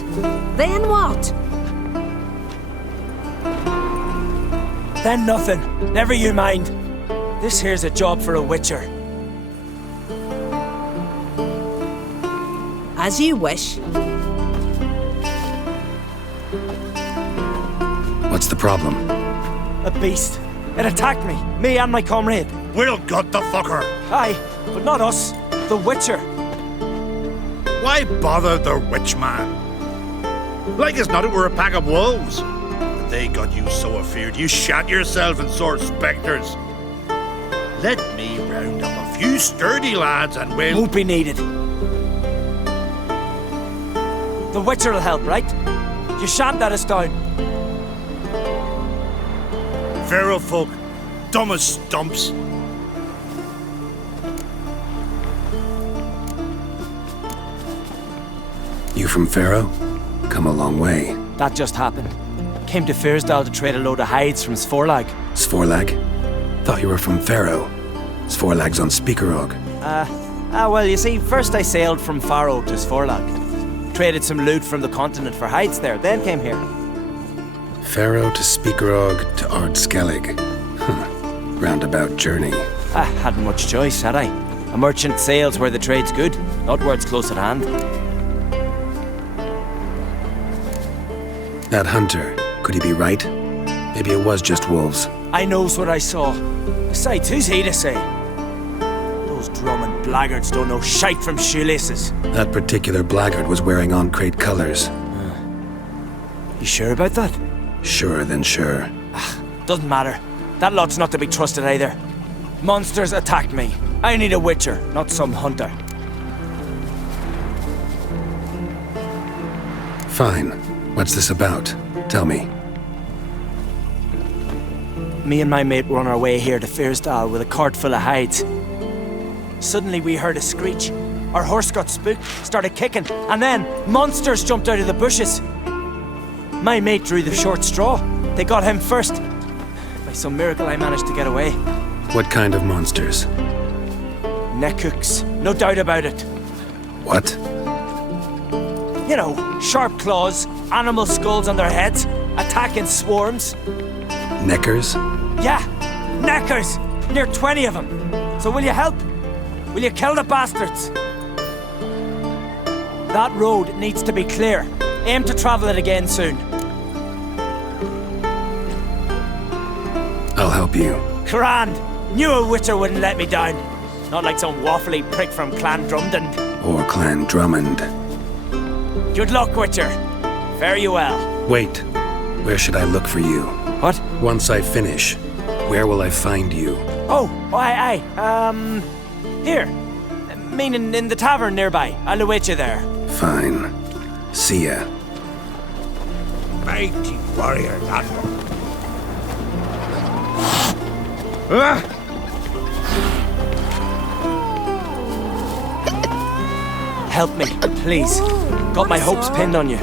And then what? Then nothing. Never you mind. This here's a job for a witcher. As you wish. What's the problem? A beast. It attacked me and my comrade. We'll gut the fucker. Aye, but not us. The witcher. Why bother the witch man? Like as not it were a pack of wolves. They got you so afeard you shat yourself and saw spectres. Let me round up a few sturdy lads and we'll... Won't be needed. The witcher will help, right? You shan't let us down. Pharaoh folk, dumb as stumps. You from Pharaoh? Come a long way. That just happened. Came to Fyrsdal to trade a load of hides from Svorlag. Svorlag? Thought you were from Pharaoh. Svorlag's on Speakerog. Well, you see, first I sailed from Faro to Svorlag. Traded some loot from the continent for hides there, then came here. Pharaoh to Speakerog to Ardskellig. Roundabout journey. I hadn't much choice, had I? A merchant sails where the trade's good, not where it's close at hand. That hunter, could he be right? Maybe it was just wolves. I knows what I saw. Besides, who's he to say? Those drumming blackguards don't know shite from shoelaces. That particular blackguard was wearing on-crate colors. You sure about that? Surer than sure. Doesn't matter. That lot's not to be trusted either. Monsters attacked me. I need a witcher, not some hunter. Fine. What's this about? Tell me. Me and my mate were on our way here to Fyrsdal with a cart full of hides. Suddenly we heard a screech. Our horse got spooked, started kicking, and then monsters jumped out of the bushes. My mate drew the short straw. They got him first. By some miracle I managed to get away. What kind of monsters? Neckhooks, no doubt about it. What? You know, sharp claws, animal skulls on their heads, attack in swarms. Neckers? Yeah, neckers! Near 20 of them. So will you help? Will you kill the bastards? That road needs to be clear. Aim to travel it again soon. I'll help you. Grand! Knew a witcher wouldn't let me down. Not like some waffly prick from Clan Drumden. Or Clan Drummond. Good luck, witcher. Fare you well. Wait. Where should I look for you? What? Once I finish, where will I find you? Oh, aye. Here. Meaning in the tavern nearby. I'll await you there. Fine. See ya. Mighty warrior, that one. Help me, please. Got my hopes pinned on you.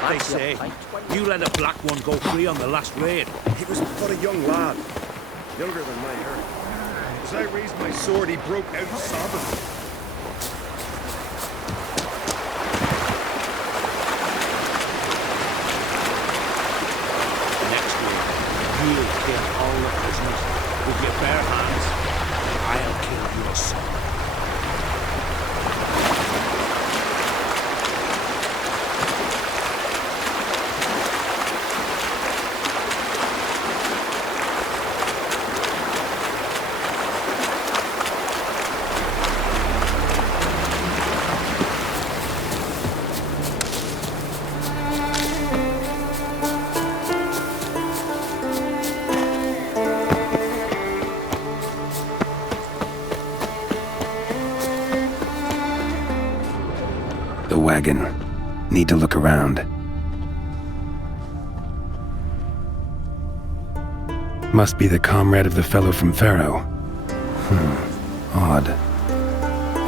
what they say. You let a black one go free on the last raid. He was but a young lad, younger than my hair. As I raised my sword, he broke out sobbing. Next week, you'll kill all the prisoners with your bare hands, and I'll kill your son. The wagon. Need to look around. Must be the comrade of the fellow from Pharaoh. Odd.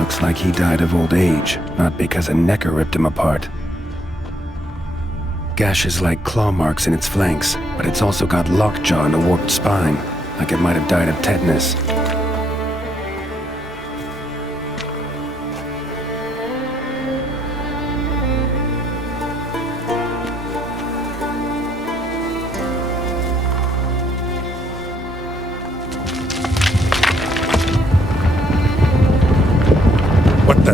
Looks like he died of old age, not because a necker ripped him apart. Gashes like claw marks in its flanks, but it's also got lockjaw and a warped spine, like it might have died of tetanus. What the?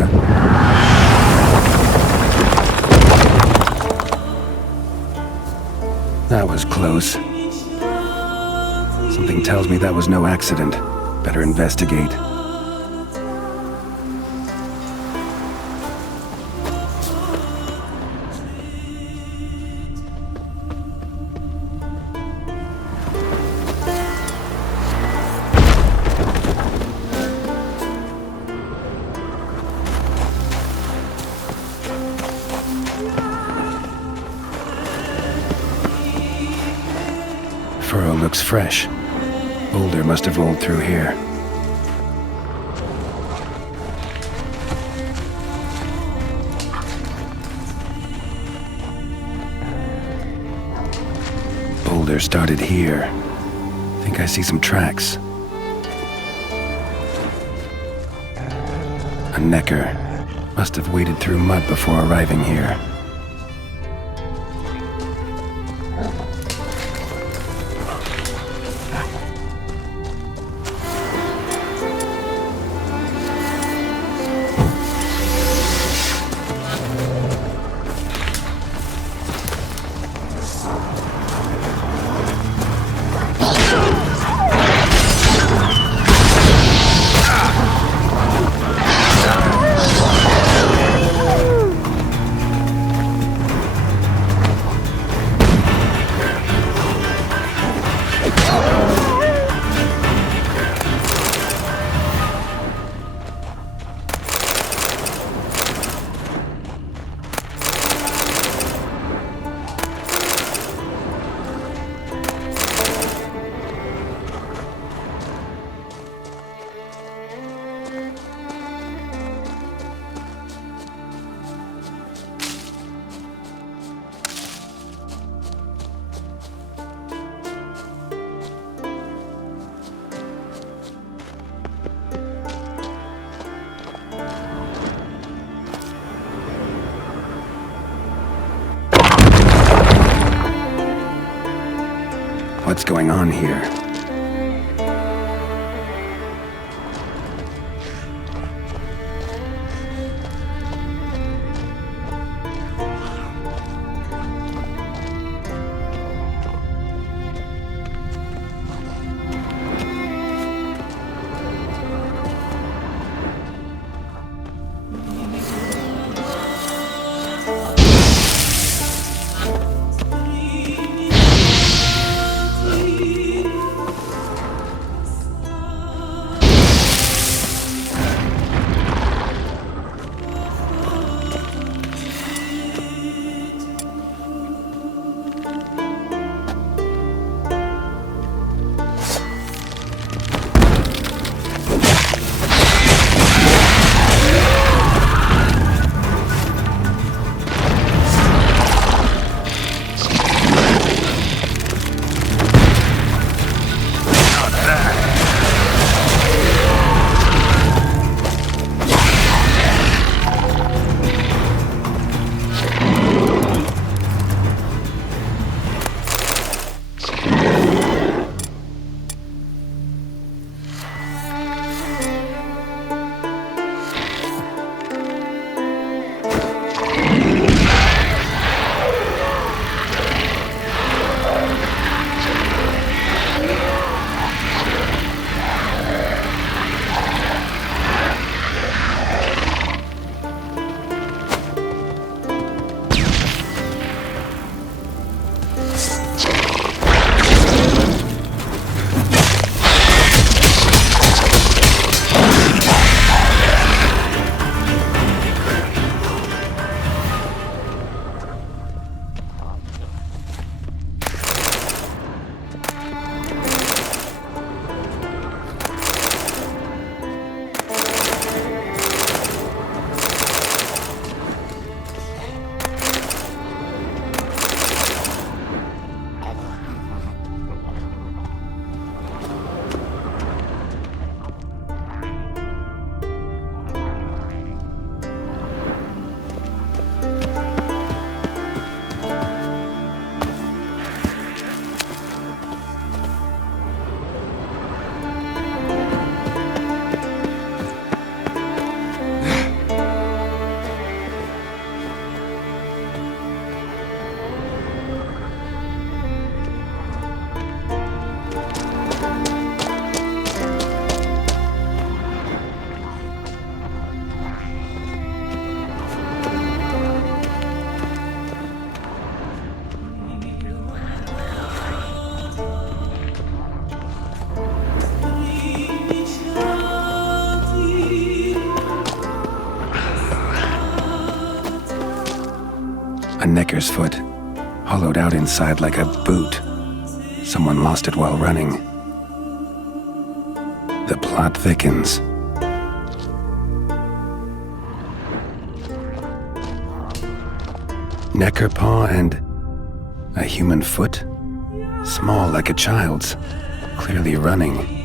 That was close. Something tells me that was no accident. Better investigate. Furrow looks fresh. Boulder must have rolled through here. Boulder started here. Think I see some tracks. A necker. Must have waded through mud before arriving here. What's going on here? A necker's foot, hollowed out inside like a boot. Someone lost it while running. The plot thickens. Necker paw and a human foot? Small like a child's, clearly running.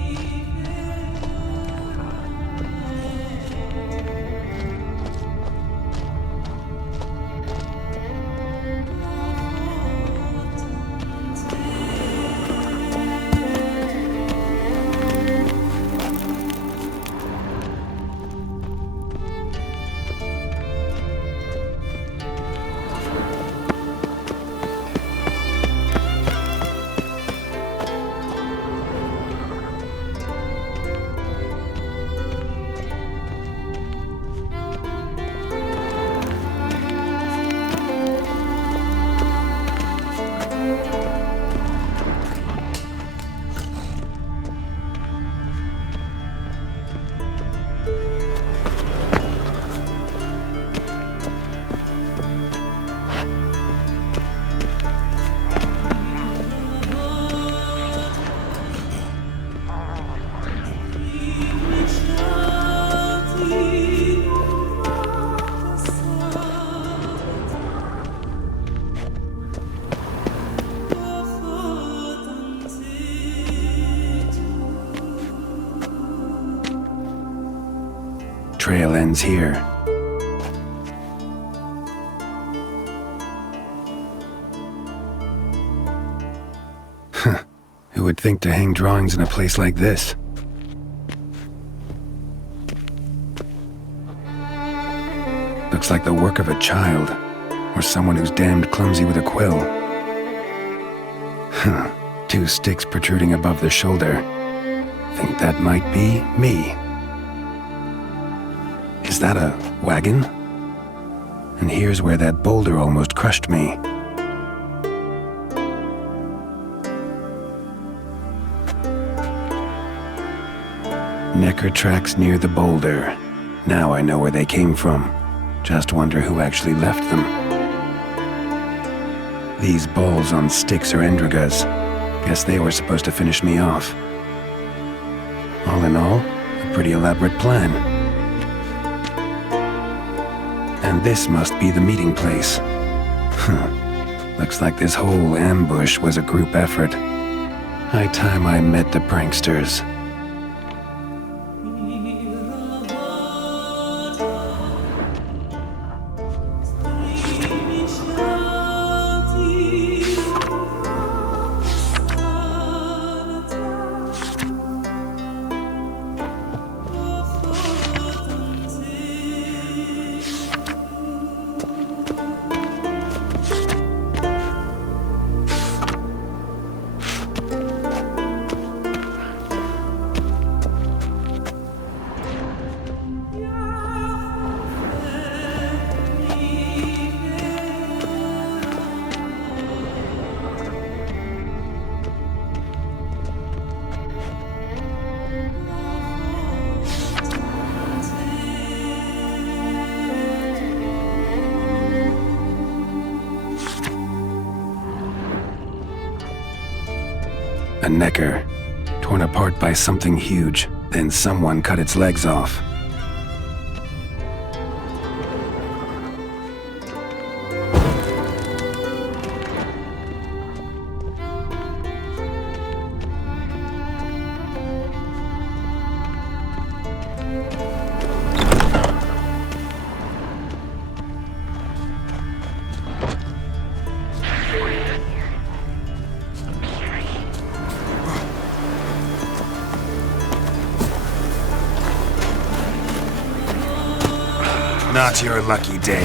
Trail ends here. Who would think to hang drawings in a place like this? Looks like the work of a child, or someone who's damned clumsy with a quill. Two sticks protruding above the shoulder. Think that might be me. Is that a wagon? And here's where that boulder almost crushed me. Necker tracks near the boulder. Now I know where they came from. Just wonder who actually left them. These balls on sticks are Endrigas. Guess they were supposed to finish me off. All in all, a pretty elaborate plan. And this must be the meeting place. Looks like this whole ambush was a group effort. High time I met the pranksters. A necker, torn apart by something huge, then someone cut its legs off. Not your lucky day.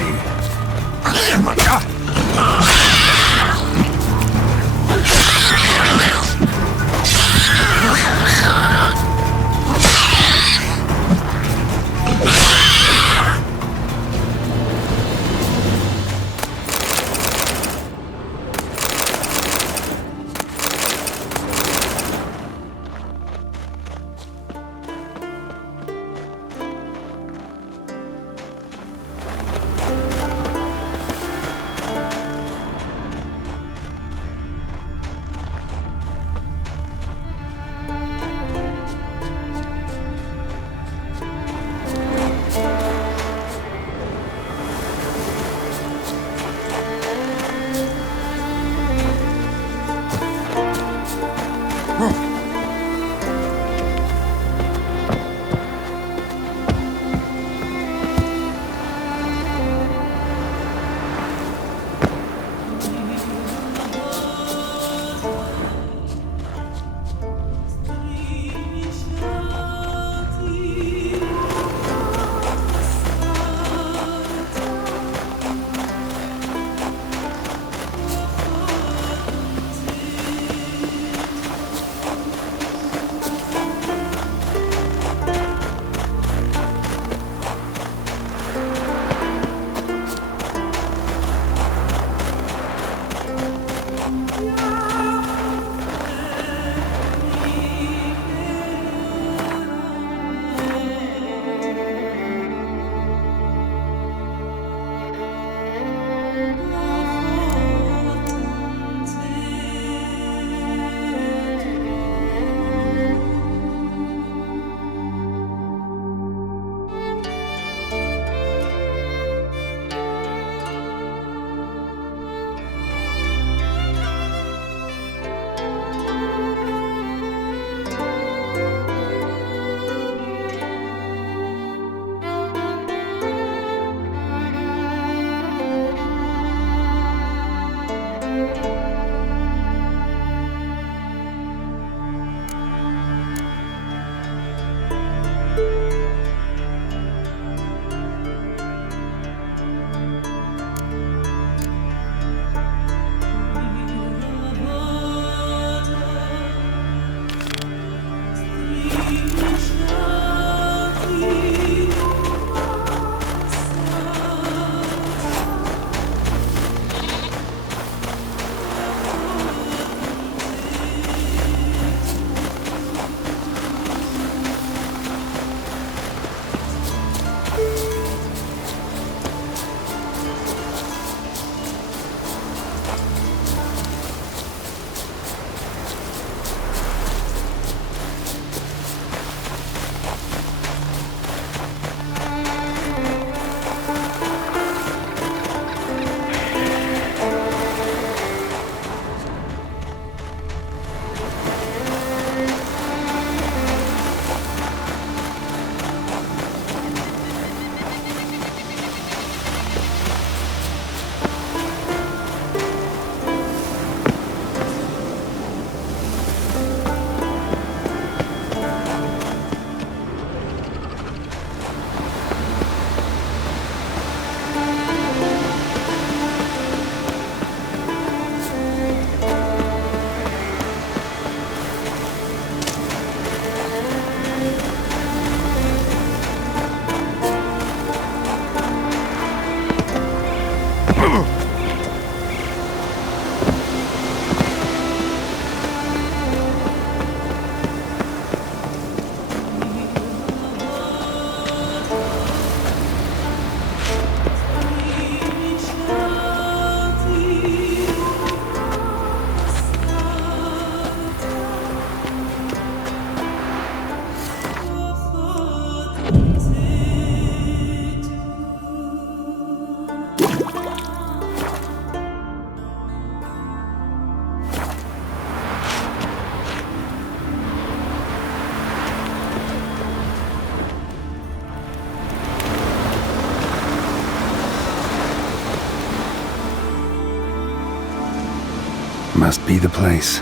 Must be the place.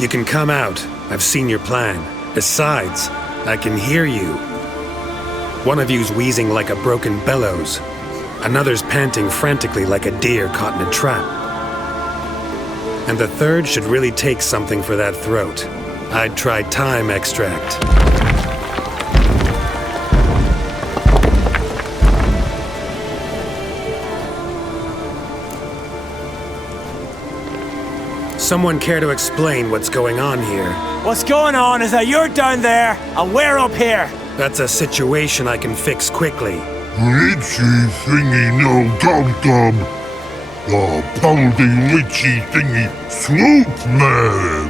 You can come out. I've seen your plan. Besides, I can hear you. One of you's wheezing like a broken bellows. Another's panting frantically like a deer caught in a trap. And the third should really take something for that throat. I'd try thyme extract. Someone care to explain what's going on here? What's going on is that you're down there, and we're up here. That's a situation I can fix quickly. Litchy thingy no dum-dum. The pounding litchy thingy swoop man.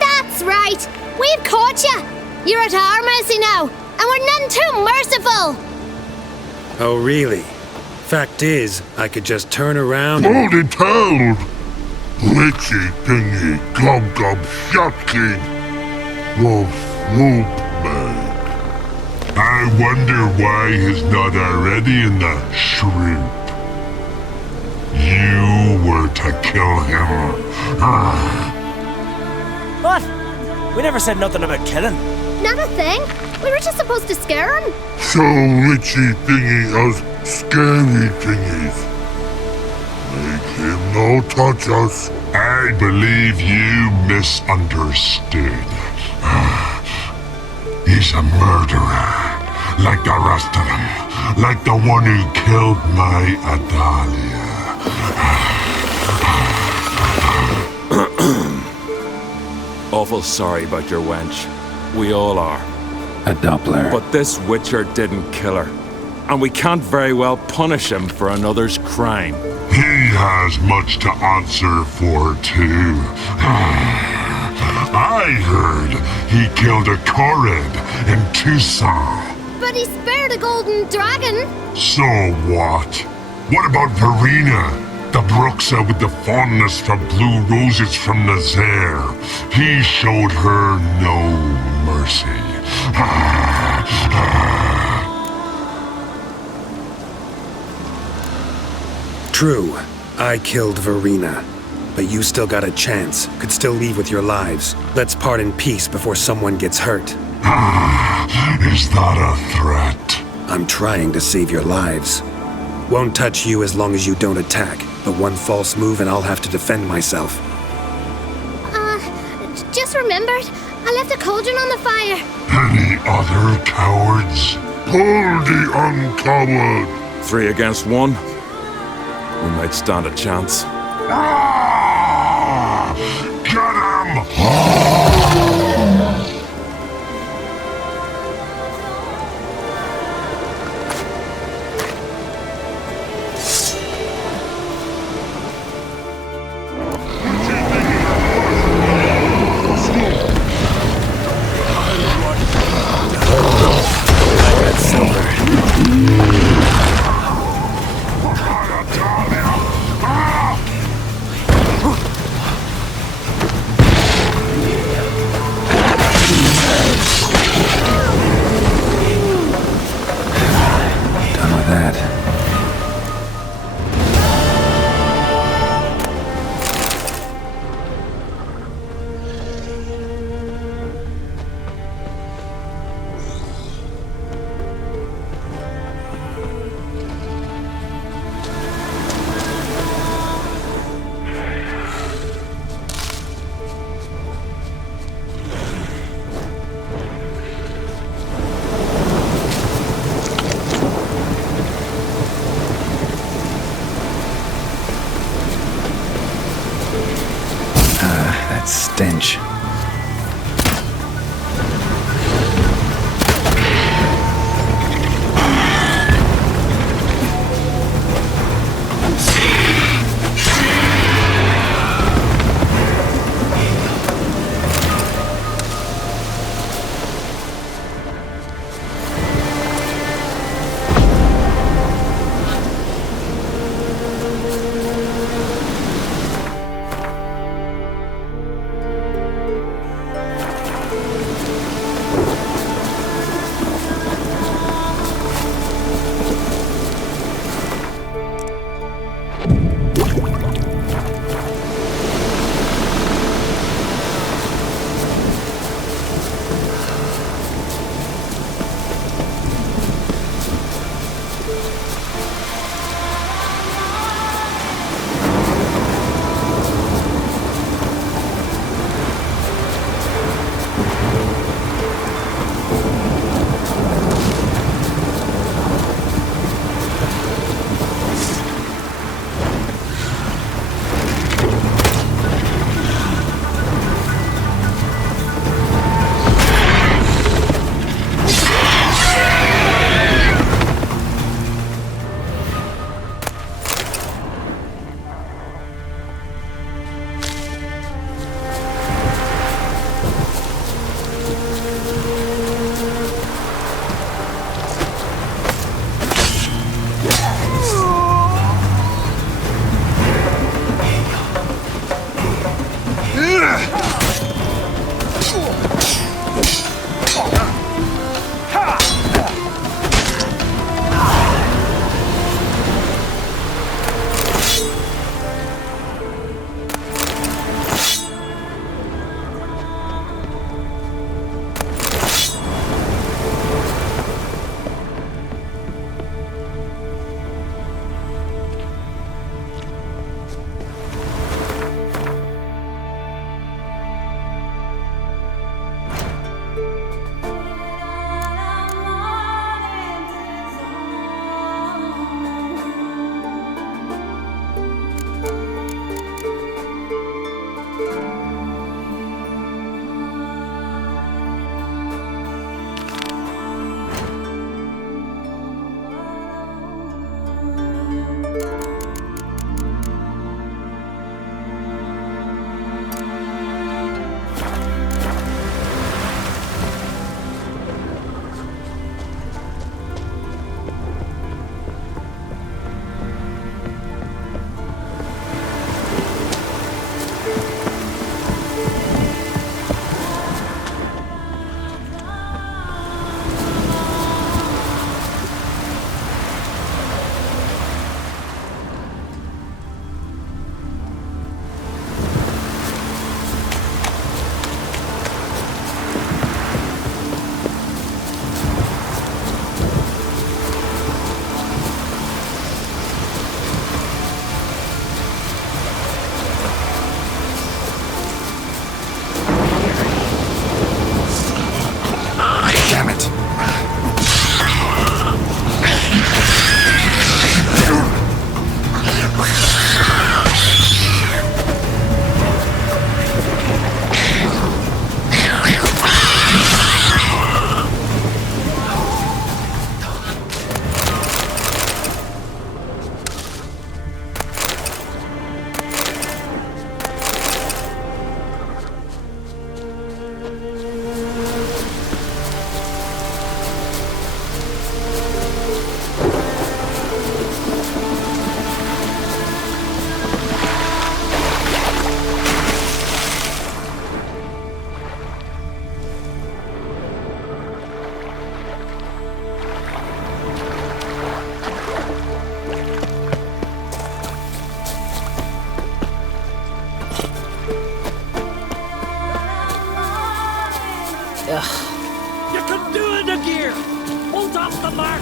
That's right! We've caught you! You're at our mercy now, and we're none too merciful! Oh, really? Fact is, I could just turn around and... Hold it held. Litchy thingy gum-gum shocking. The swoop man. I wonder why he's not already in the shrimp. You were to kill him. What? We never said nothing about killing. Not a thing. We were just supposed to scare him. So Richie thingy has scary thingies. Make him no touch us. I believe you misunderstood. He's a murderer. Like the rest of them. Like the one who killed my Adalia. Awful sorry about your wench. We all are. a Doppler. But this Witcher didn't kill her. And we can't very well punish him for another's crime. He has much to answer for, too. I heard he killed a Korid in Tucson. But he spared a golden dragon. So what? What about Verena? The Bruxa with the fondness for blue roses from Nazaire. He showed her no mercy. True, I killed Verena. But you still got a chance. Could still leave with your lives. Let's part in peace before someone gets hurt. Is that a threat? I'm trying to save your lives. Won't touch you as long as you don't attack. But one false move and I'll have to defend myself. Just remembered. I left a cauldron on the fire. Any other cowards? Pull the uncoward! 3 against 1. We might stand a chance. Get him! That stench.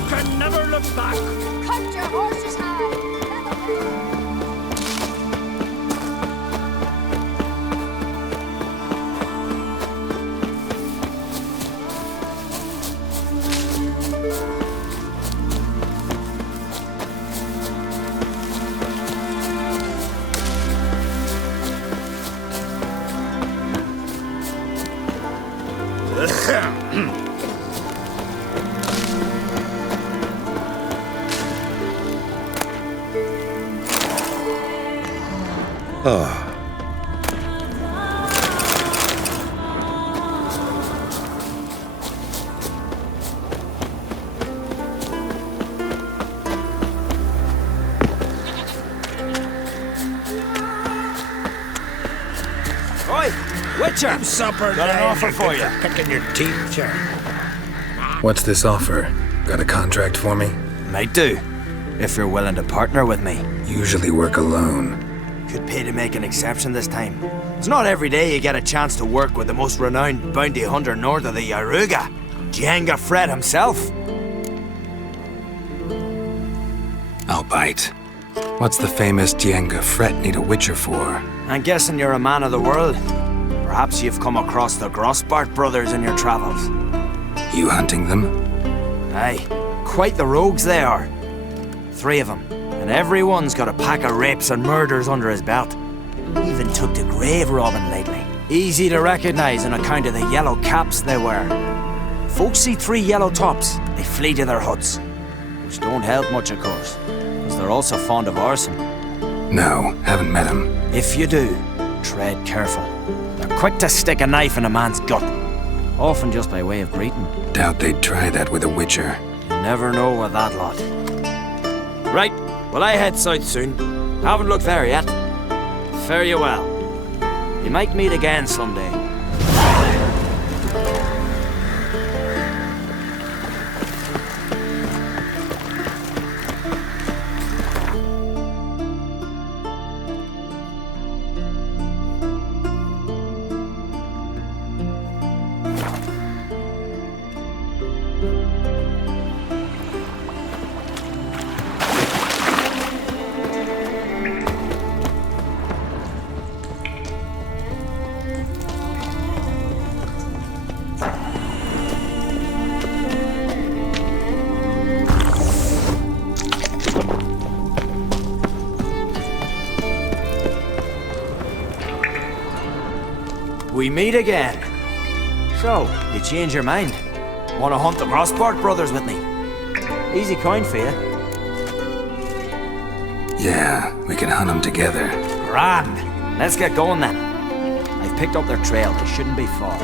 can never look back. Cut your horse's hide. Oi, Witcher! Supper Got an offer for you. Picking your teeth, Cher. What's this offer? Got a contract for me? Might do, if you're willing to partner with me. Usually work alone. Could pay to make an exception this time. It's not every day you get a chance to work with the most renowned bounty hunter north of the Yaruga, Jenga Fred himself. I'll bite. What's the famous Jenga Fret need a witcher for? I'm guessing you're a man of the world. Perhaps you've come across the Grossbart brothers in your travels. You hunting them? Aye, quite the rogues they are. 3 of them, and everyone's got a pack of rapes and murders under his belt. Even took to grave robbing lately. Easy to recognize on account of the yellow caps they wear. Folks see 3 yellow tops, they flee to their huts. Which don't help much, of course, because they're also fond of arson. No, haven't met him. If you do, tread careful. They're quick to stick a knife in a man's gut, often just by way of greeting. Doubt they'd try that with a witcher. You never know with that lot. Right, well I head south soon. Haven't looked there yet. Fare you well. You might meet again someday. We meet again. So, you change your mind? Want to hunt the Grossbart brothers with me? Easy coin for you. Yeah, we can hunt them together. Grand. Let's get going then. I've picked up their trail. They shouldn't be far.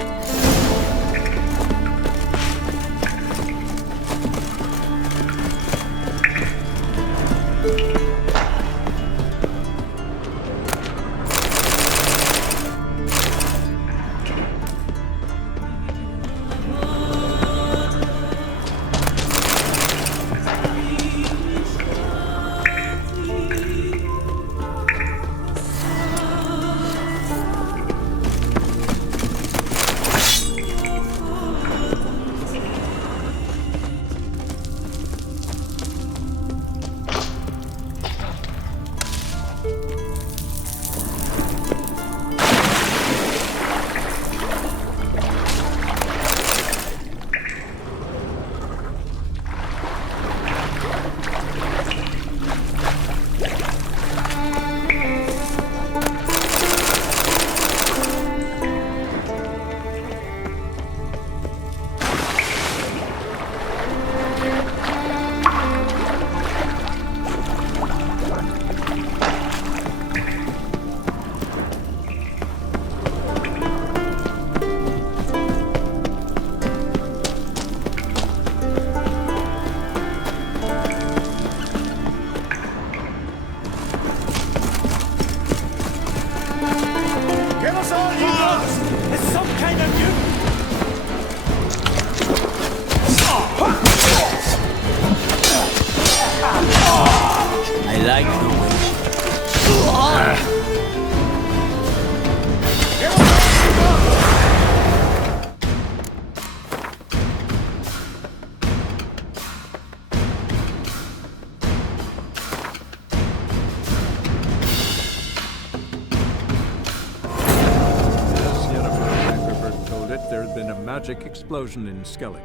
in a magic explosion in Skellige.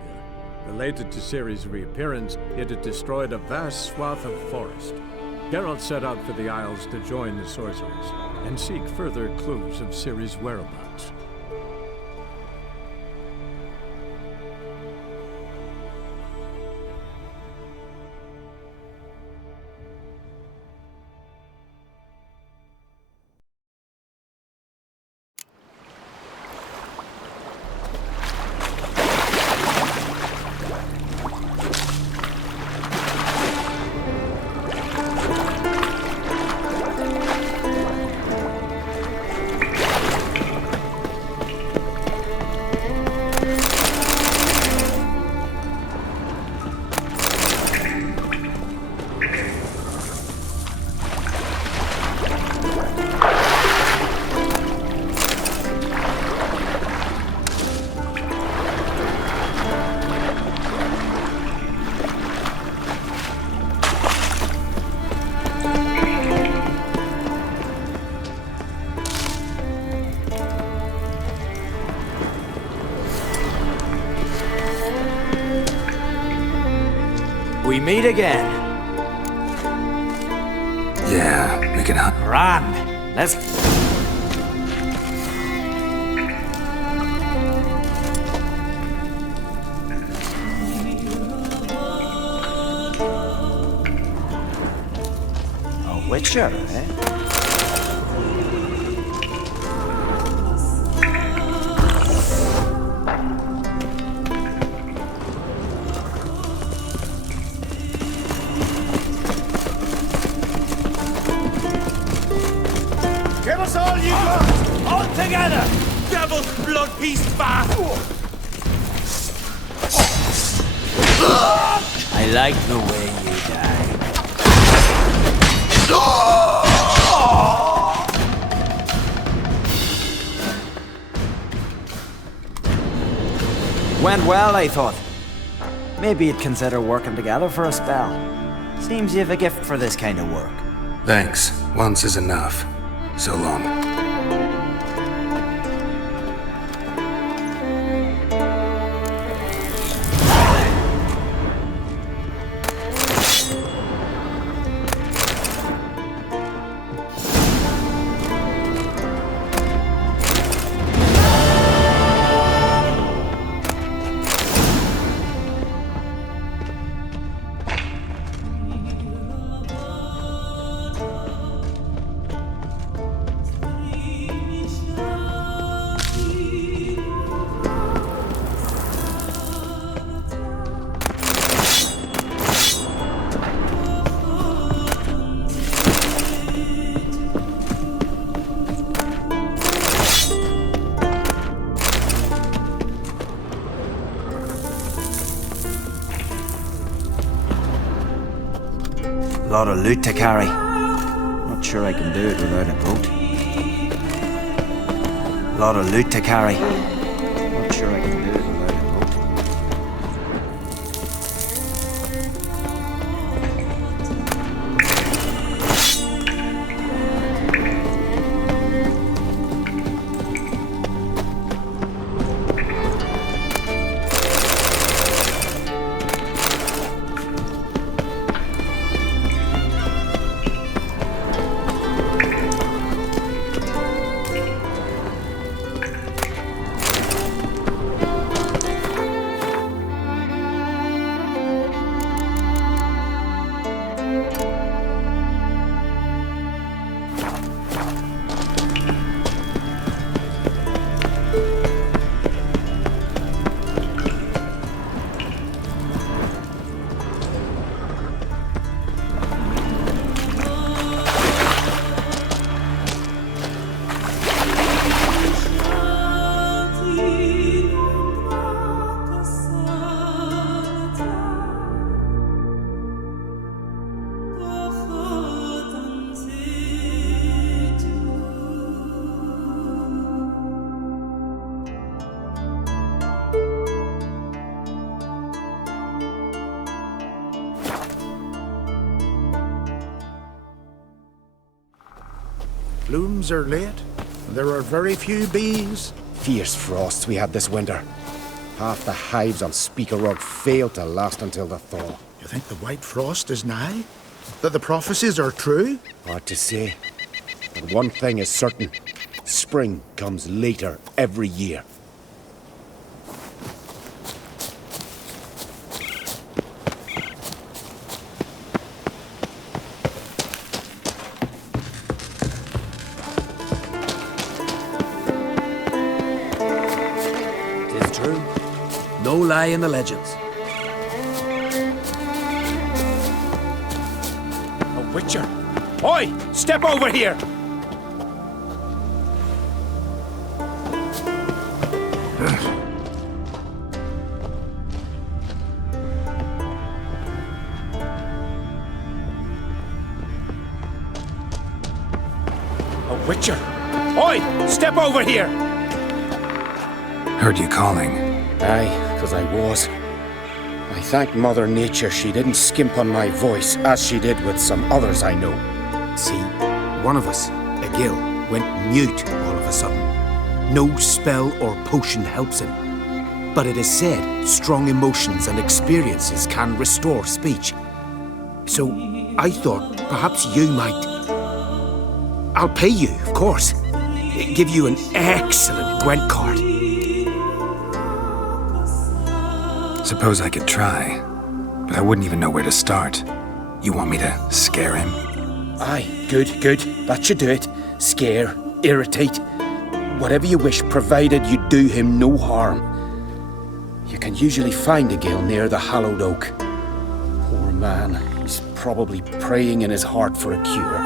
Related to Ciri's reappearance, it had destroyed a vast swath of forest. Geralt set out for the Isles to join the sorcerers and seek further clues of Ciri's whereabouts. We meet again. Yeah, we can hunt. Run! Let's... A witcher, eh? Give us all you got! All together! Devil's blood beast fast! I like the way you die. Went well, I thought. Maybe you'd consider working together for a spell. Seems you have a gift for this kind of work. Thanks. Once is enough. So long. A lot of loot to carry. Not sure I can do it without a boat. A lot of loot to carry. Not sure I can do it without a boat. Blooms are late. There are very few bees. Fierce frosts we had this winter. Half the hives on Speaker Rug fail to last until the thaw. You think the White Frost is nigh? That the prophecies are true? Hard to say. But one thing is certain. Spring comes later every year. Tis true. No lie in the legends. A witcher! Oi! Step over here! A witcher! Oi! Step over here! Heard you calling. Aye, 'cause I was. I thank Mother Nature she didn't skimp on my voice, as she did with some others I know. See, one of us, a gill, went mute all of a sudden. No spell or potion helps him. But it is said strong emotions and experiences can restore speech. So I thought perhaps you might... I'll pay you, of course. Give you an excellent Gwent card. Suppose I could try, but I wouldn't even know where to start. You want me to scare him? Aye, good. That should do it. Scare, irritate, whatever you wish, provided you do him no harm. You can usually find a gill near the hallowed oak. Poor man, he's probably praying in his heart for a cure.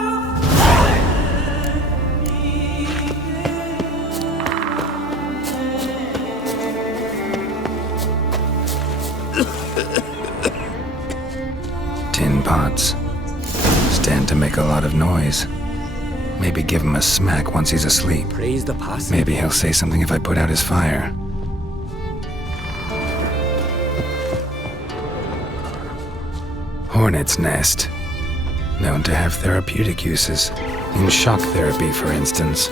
Tin pots. Stand to make a lot of noise. Maybe give him a smack once he's asleep. Praise the past. Maybe he'll say something if I put out his fire. Hornet's nest. Known to have therapeutic uses. In shock therapy, for instance.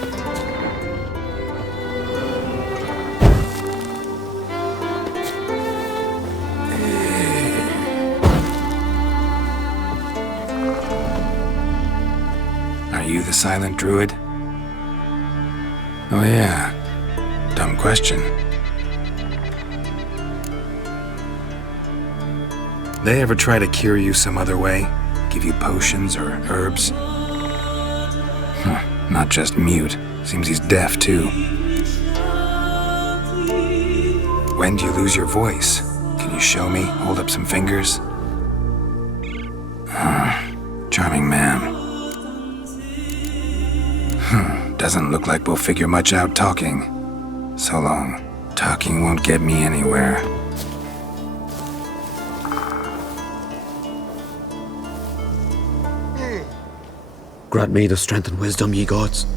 Are you the silent druid? Oh yeah. Dumb question. They ever try to cure you some other way? Give you potions or herbs? Not just mute. Seems he's deaf too. When do you lose your voice? Can you show me? Hold up some fingers? Charming man. Doesn't look like we'll figure much out talking. So long. Talking won't get me anywhere. Grant me the strength and wisdom, ye gods.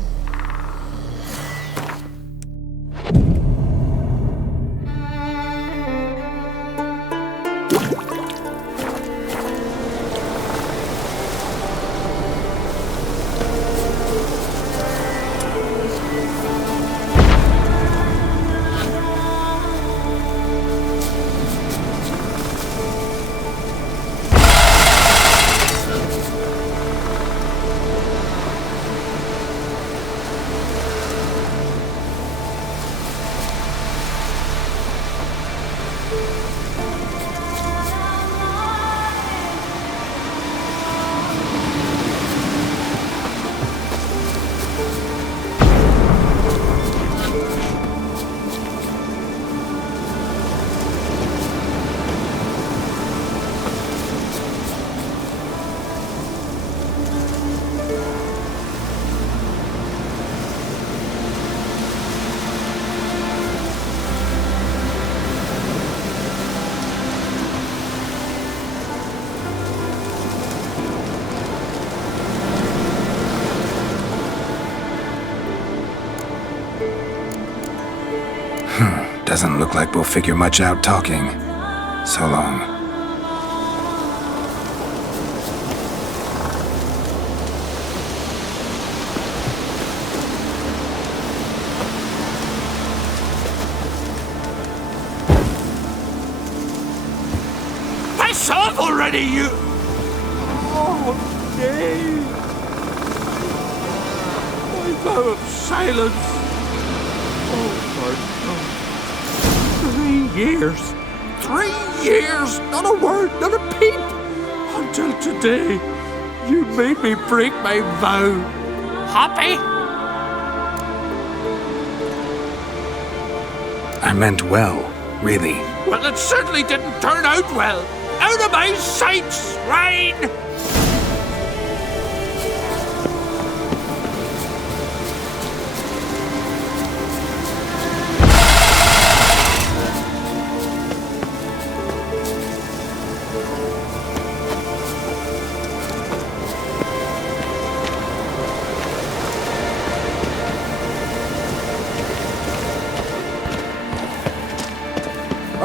Doesn't look like we'll figure much out talking. So long. any you... Oh, nay. My vow of silence. Oh, Lord, no. 3 years. 3 years. Not a word, not a peep. Until today, you made me break my vow. Happy? I meant well, really. Well, it certainly didn't turn out well. Out of my sight, swine!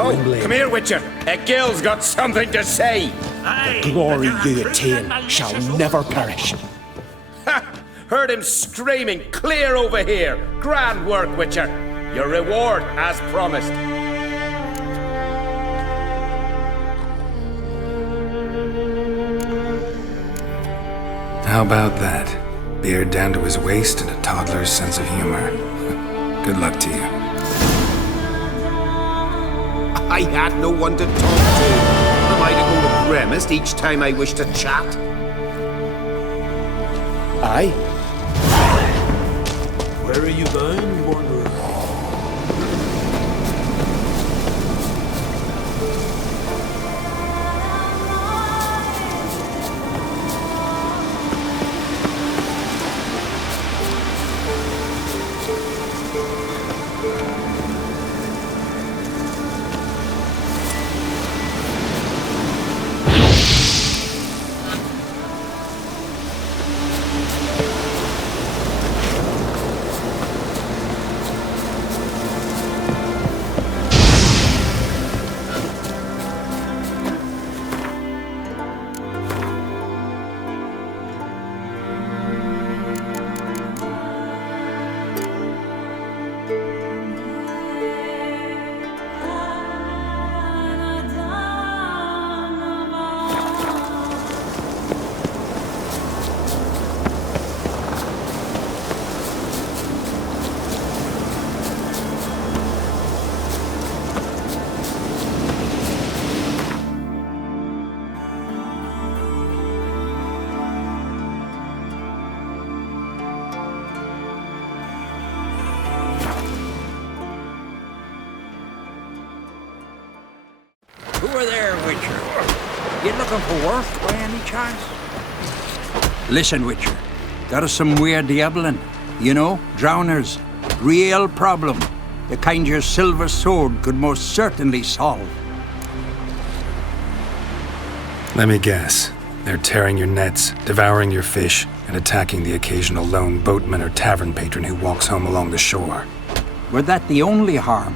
Oh, come here, Witcher. Gil's got something to say. The glory you attain shall never perish. Ha! Heard him screaming clear over here. Grand work, Witcher. Your reward as promised. How about that? Beard down to his waist and a toddler's sense of humor. Good luck to you. I had no one to talk to. Am I to go to Gremist each time I wish to chat? Aye? Where are you bound, wanderer? Who are there, Witcher? You looking for work by any chance? Listen, Witcher. Got us some weird diabling. You know, drowners. Real problem. The kind your silver sword could most certainly solve. Let me guess. They're tearing your nets, devouring your fish, and attacking the occasional lone boatman or tavern patron who walks home along the shore. Were that the only harm?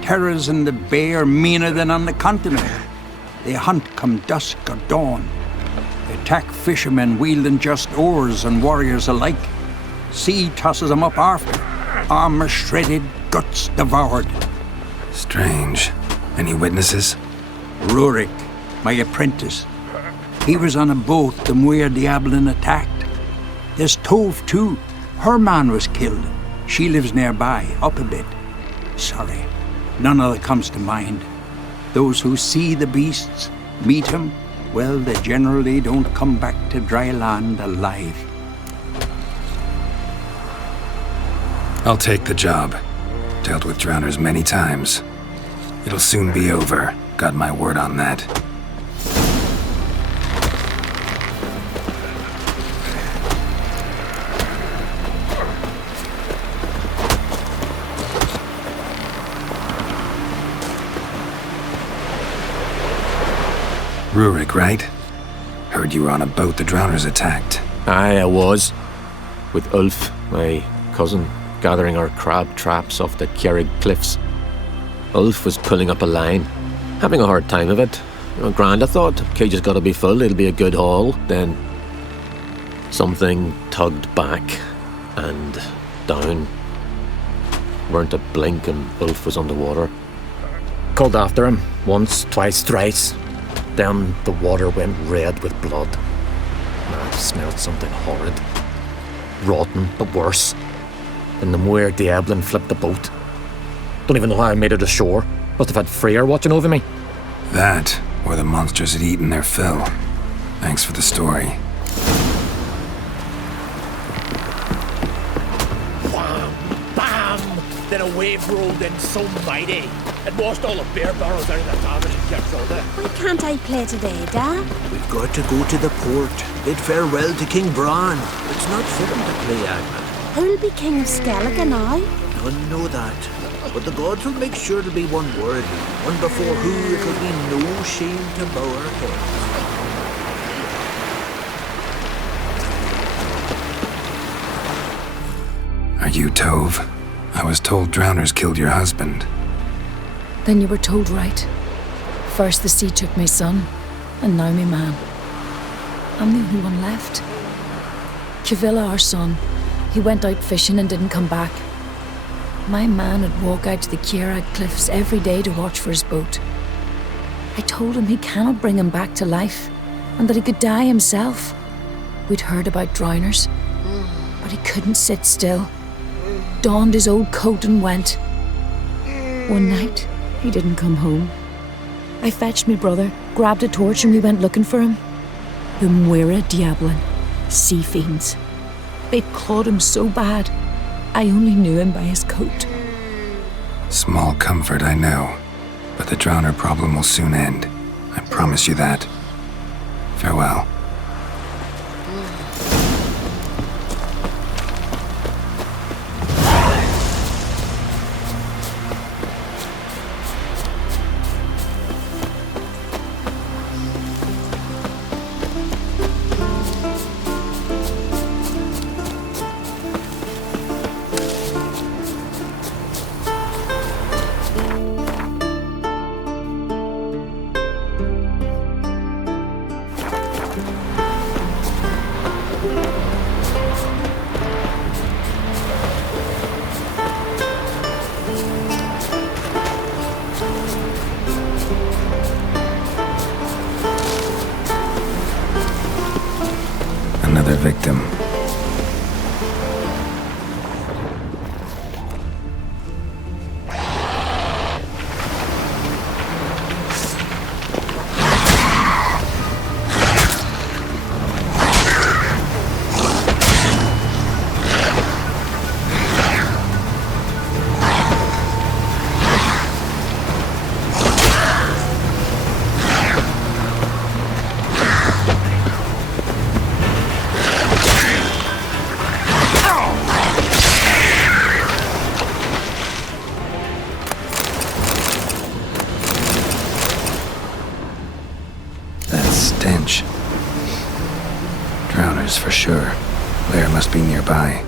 Terrors in the bay are meaner than on the continent. They hunt come dusk or dawn. They attack fishermen wielding just oars and warriors alike. Sea tosses them up after. Armor shredded, guts devoured. Strange. Any witnesses? Rurik, my apprentice. He was on a boat the Muir Diablin attacked. There's Tove too. Her man was killed. She lives nearby, up a bit. Sorry, none other comes to mind. Those who see the beasts, meet him, well, they generally don't come back to dry land alive. I'll take the job. Dealt with drowners many times. It'll soon be over. Got my word on that. Rurik, right? Heard you were on a boat the drowners attacked. Aye, I was. With Ulf, my cousin, gathering our crab traps off the Kjerrig cliffs. Ulf was pulling up a line, having a hard time of it. Grand, I thought. Cage has got to be full, it'll be a good haul. Then something tugged back and down. Weren't a blink and Ulf was underwater. Called after him, once, twice, thrice. Then the water went red with blood. And I smelled something horrid. Rotten, but worse. And the Muir Diablin flipped the boat. Don't even know how I made it ashore. Must have had Freyr watching over me. That, or the monsters had eaten their fill. Thanks for the story. Wham! Bam! Then a wave rolled in so mighty. It washed all the beer barrels out of the tavern in Kirkzolda. Why can't I play today, Dad? We've got to go to the port, bid farewell to King Bran. It's not for him to play Agnes. Who'll be King of Skellige now? None know that. But the gods will make sure to be one worthy, one before who it'll be no shame to bow our heads. Are you Tove? I was told drowners killed your husband. Then you were told right. First the sea took my son, and now my man. I'm the only one left. Cavilla, our son, he went out fishing and didn't come back. My man would walk out to the Kierag cliffs every day to watch for his boat. I told him he cannot bring him back to life, and that he could die himself. We'd heard about drowners, but he couldn't sit still. Donned his old coat and went. One night, he didn't come home. I fetched me brother, grabbed a torch, and we went looking for him. The Muira Diablin, sea fiends. They'd clawed him so bad, I only knew him by his coat. Small comfort, I know. But the drowner problem will soon end. I promise you that. Farewell. Another victim. Stench. Drowners for sure. Lair must be nearby.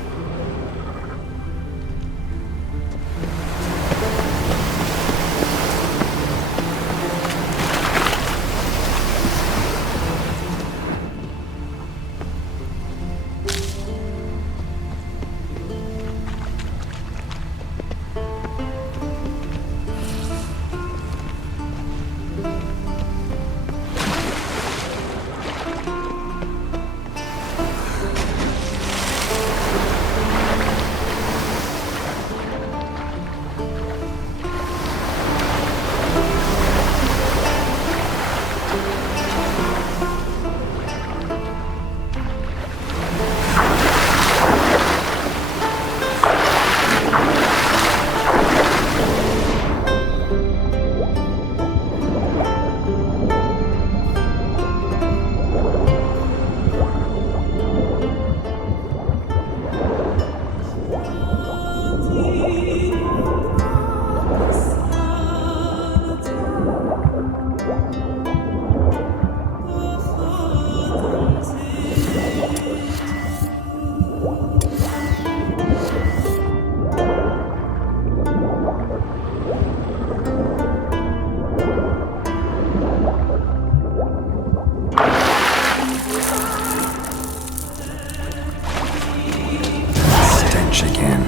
Again.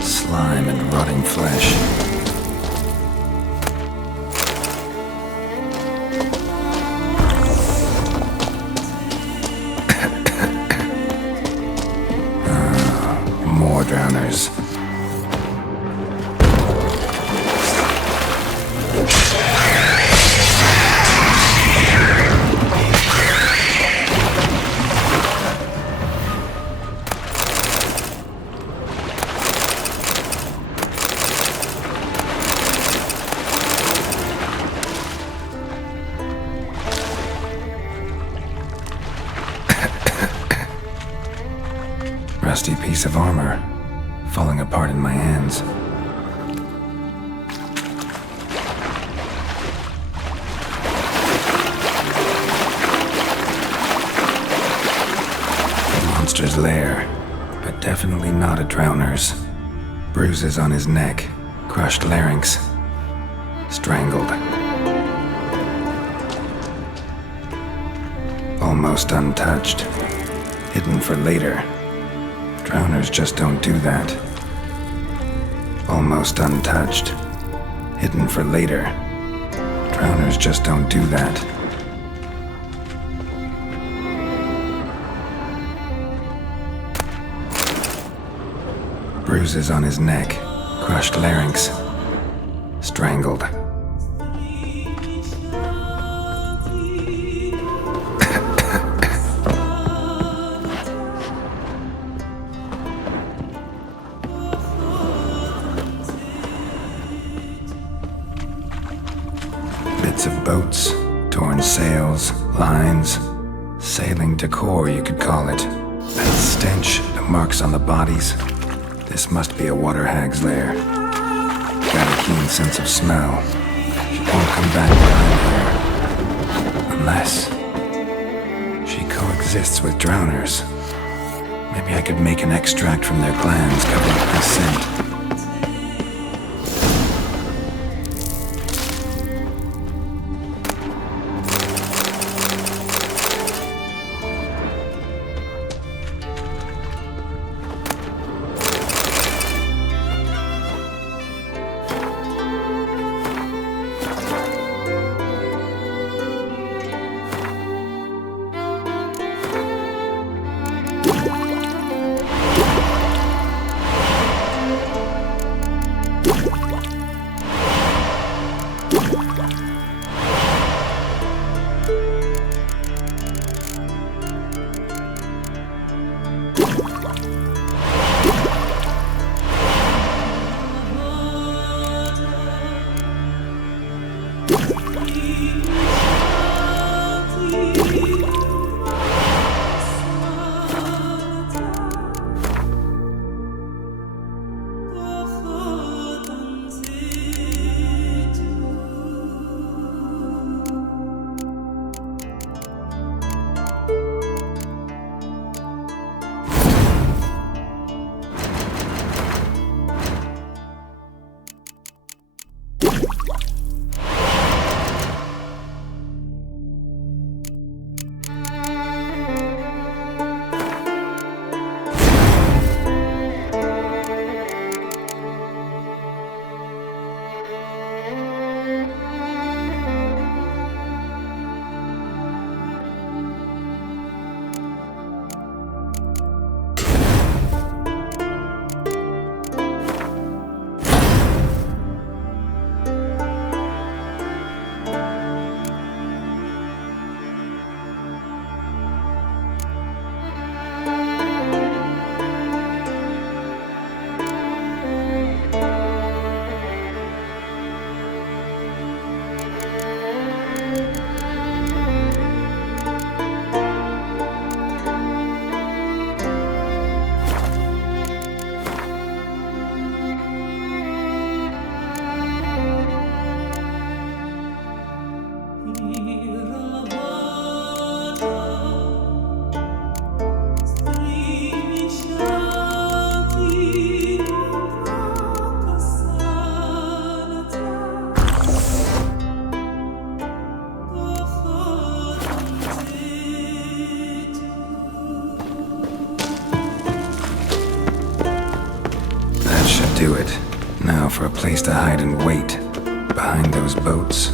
Slime and rotting flesh. drowners. Rusty piece of armor, falling apart in my hands. A monster's lair, but definitely not a drowner's. Bruises on his neck, crushed larynx, strangled. Almost untouched, hidden for later. Drowners just don't do that. Almost untouched. Hidden for later. Drowners just don't do that. Bruises on his neck. Crushed larynx. Strangled. Of boats, torn sails, lines, sailing decor, you could call it. That stench, the marks on the bodies. This must be a water hag's lair. Got a keen sense of smell. She won't come back behind here. Unless she coexists with drowners. Maybe I could make an extract from their glands cover up this scent. Do it. Now for a place to hide and wait. Behind those boats.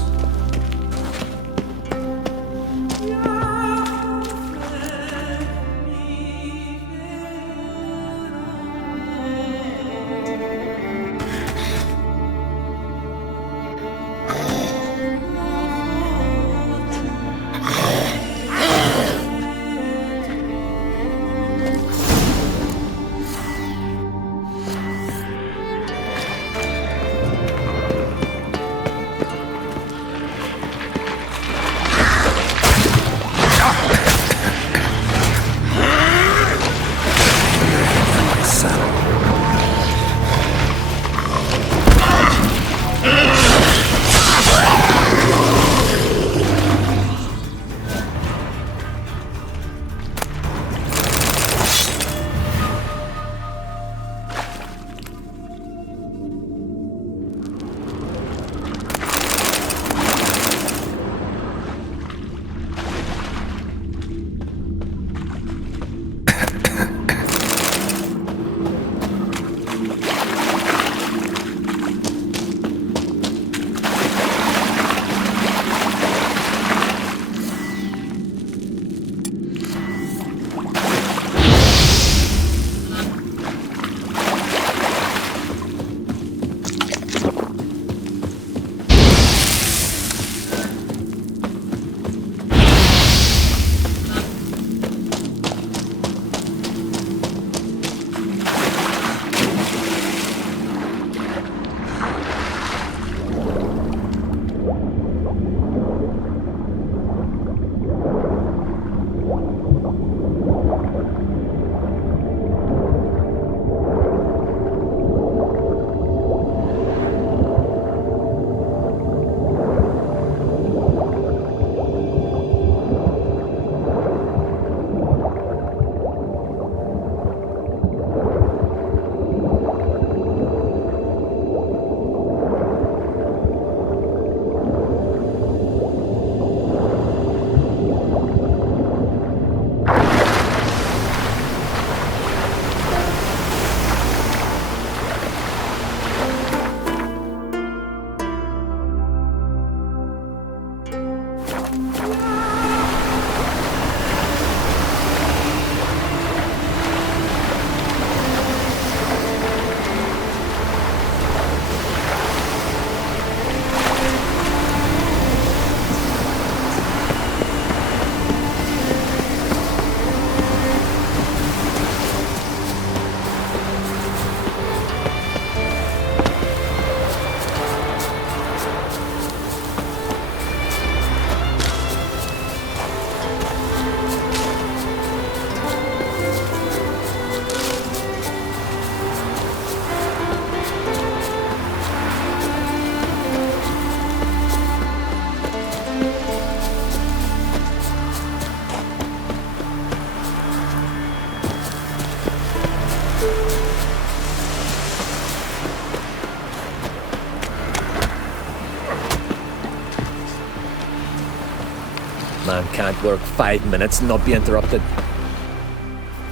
man can't work 5 minutes and not be interrupted.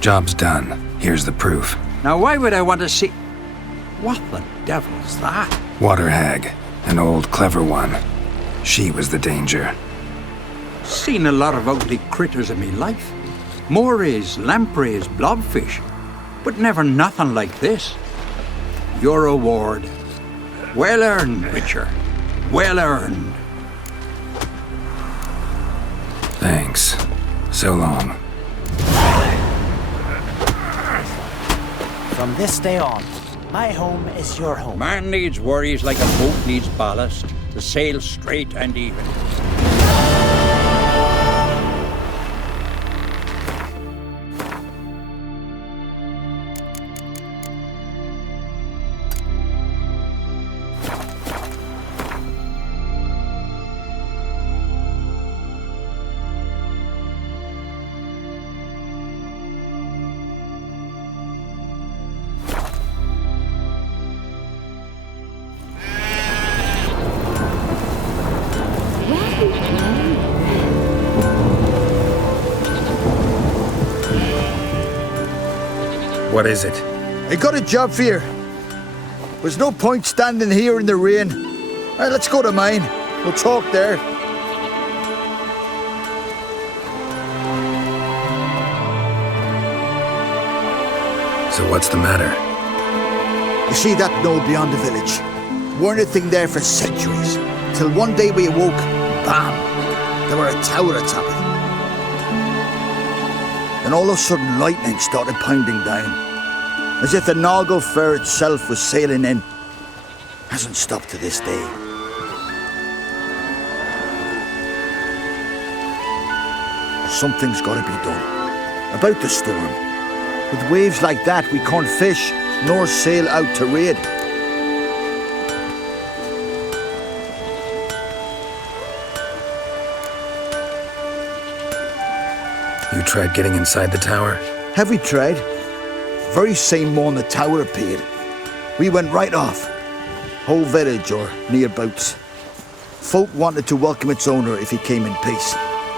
Job's done. Here's the proof. Now, why would I want to see... What the devil's that? Water hag. An old, clever one. She was the danger. Seen a lot of ugly critters in me life. Morays, lampreys, blobfish. But never nothing like this. Your reward. Well earned, Witcher. Well earned. Thanks. So long. From this day on, my home is your home. Man needs worries like a boat needs ballast to sail straight and even. What is it? I got a job for you. There's no point standing here in the rain. Let's go to mine. We'll talk there. So what's the matter? You see that knoll beyond the village? Weren't a thing there for centuries. Till one day we awoke, bam! There were a tower atop it. Then all of a sudden lightning started pounding down. As if the Noggle Fair itself was sailing in. Hasn't stopped to this day. Something's got to be done. About the storm. With waves like that, we can't fish, nor sail out to raid. You tried getting inside the tower? Have we tried? Very same morning the tower appeared. We went right off. Whole village or nearabouts. Folk wanted to welcome its owner if he came in peace.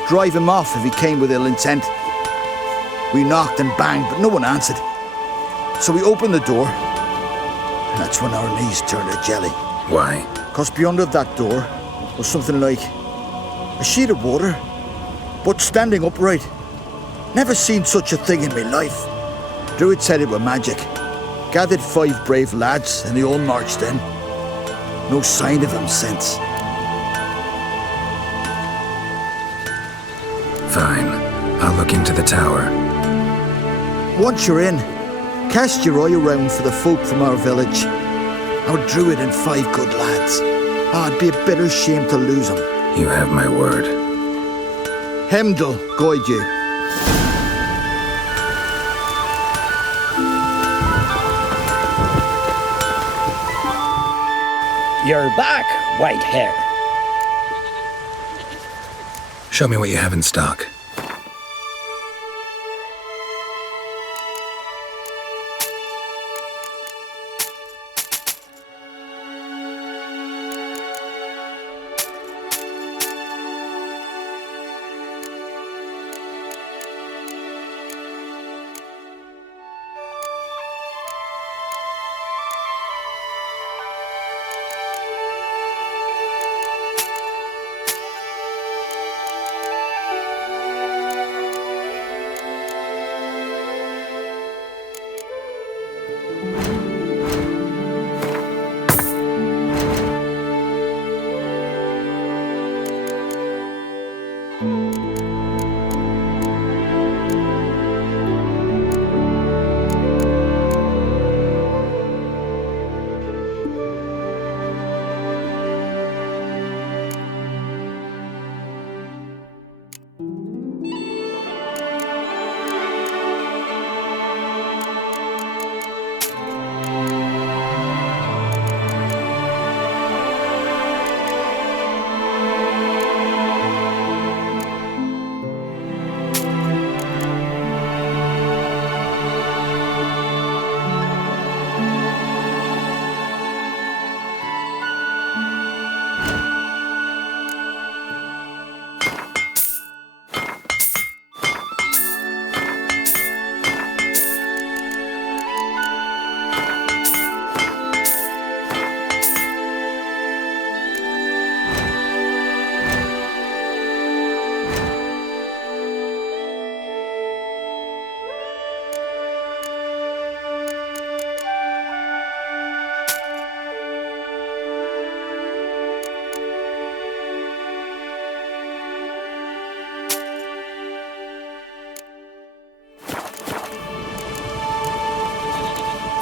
Drive him off if he came with ill intent. We knocked and banged, but no one answered. So we opened the door. And that's when our knees turned to jelly. Why? 'Cause beyond of that door was something like a sheet of water, but standing upright. Never seen such a thing in my life. Druid said it were magic. Gathered 5 brave lads and they all marched in. No sign of him since. Fine. I'll look into the tower. Once you're in, cast your eye around for the folk from our village. Our druid and 5 good lads. It'd be a bitter shame to lose them. You have my word. Hemdall guide you. You're back, white hair. Show me what you have in stock.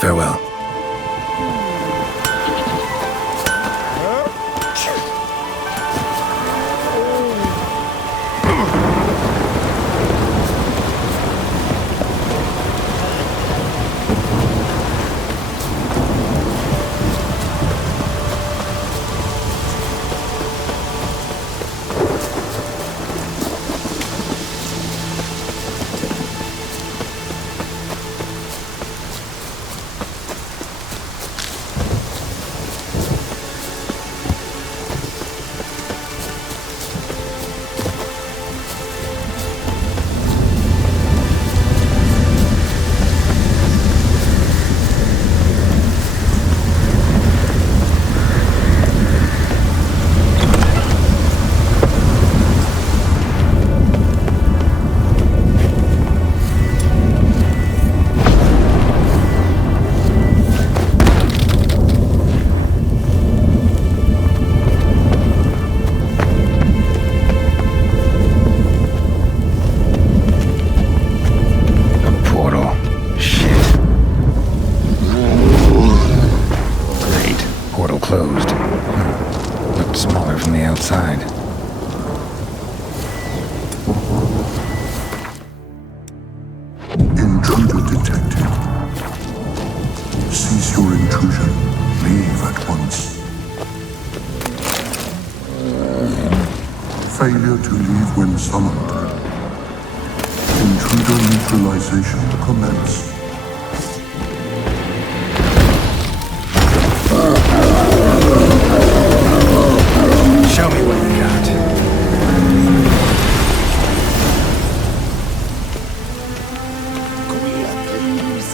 Farewell. Closed. Looked smaller from the outside. Intruder detected. Cease your intrusion. Leave at once. Failure to leave when summoned. Intruder neutralization commence. Show me what you got. Come here, please.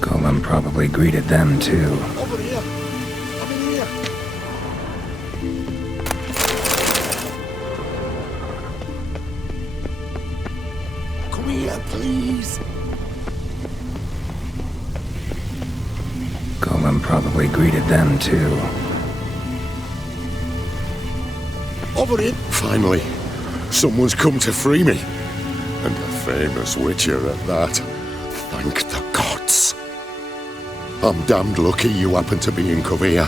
Golem probably greeted them too. Over here. Come in here. Come here, please. Golem probably greeted them too. Over it. Finally, someone's come to free me. And a famous witcher at that. Thank the gods. I'm damned lucky you happened to be in Kovia.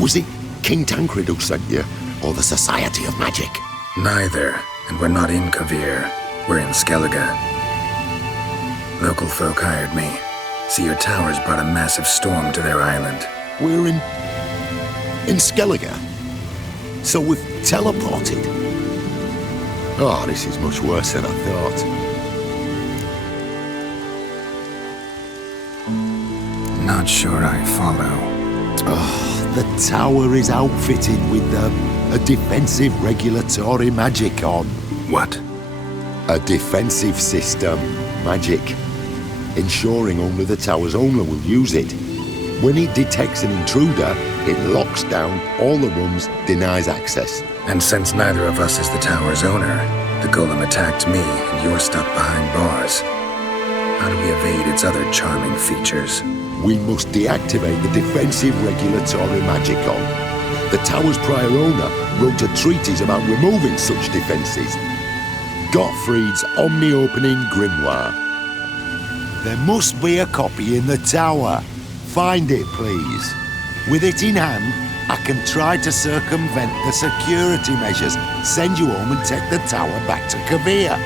Was it King Tancred who sent you, or the Society of Magic? Neither, and we're not in Kovir. We're in Skellige. Local folk hired me. See, your towers brought a massive storm to their island. We're in Skellige? So we've teleported? Oh, this is much worse than I thought. Not sure I follow. Oh, the tower is outfitted with a defensive regulatory magic on. What? A defensive system magic, ensuring only the tower's owner will use it. When it detects an intruder, it locks down all the rooms, denies access. And since neither of us is the tower's owner, the golem attacked me and you're stuck behind bars. How do we evade its other charming features? We must deactivate the defensive regulatory magic on. The tower's prior owner wrote a treatise about removing such defences. Gottfried's Omni-Opening Grimoire. There must be a copy in the tower. Find it, please. With it in hand, I can try to circumvent the security measures, send you home and take the tower back to Kovir.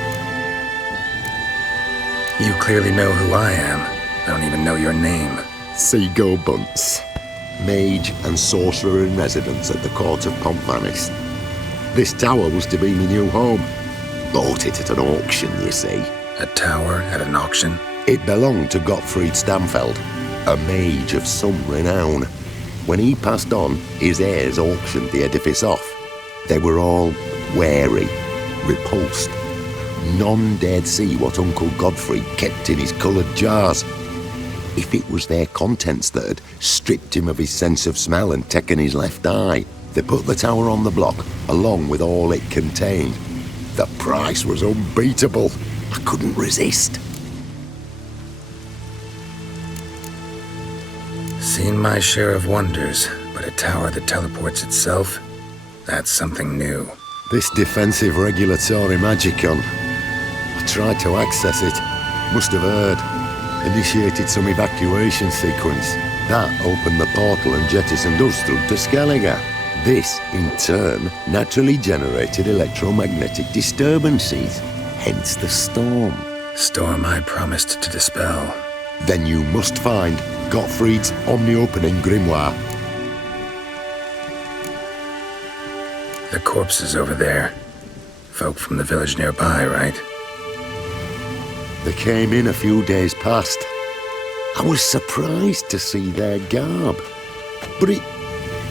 You clearly know who I am. I don't even know your name. Seagull Bunce. Mage and sorcerer in residence at the court of Pontmanis. This tower was to be my new home. Bought it at an auction, you see. A tower at an auction? It belonged to Gottfried Stamfeld, a mage of some renown. When he passed on, his heirs auctioned the edifice off. They were all wary, repulsed. None dared see what Uncle Godfrey kept in his coloured jars. If it was their contents that had stripped him of his sense of smell and taken his left eye, they put the tower on the block, along with all it contained. The price was unbeatable. I couldn't resist. Seen my share of wonders, but a tower that teleports itself? That's something new. This defensive regulatory magicon. I tried to access it. Must have heard. Initiated some evacuation sequence. That opened the portal and jettisoned us through to Skellige. This, in turn, naturally generated electromagnetic disturbances. Hence the storm. Storm I promised to dispel. Then you must find Gottfried's omni-opening grimoire. The corpse is over there. Folk from the village nearby, right? They came in a few days past. I was surprised to see their garb. But it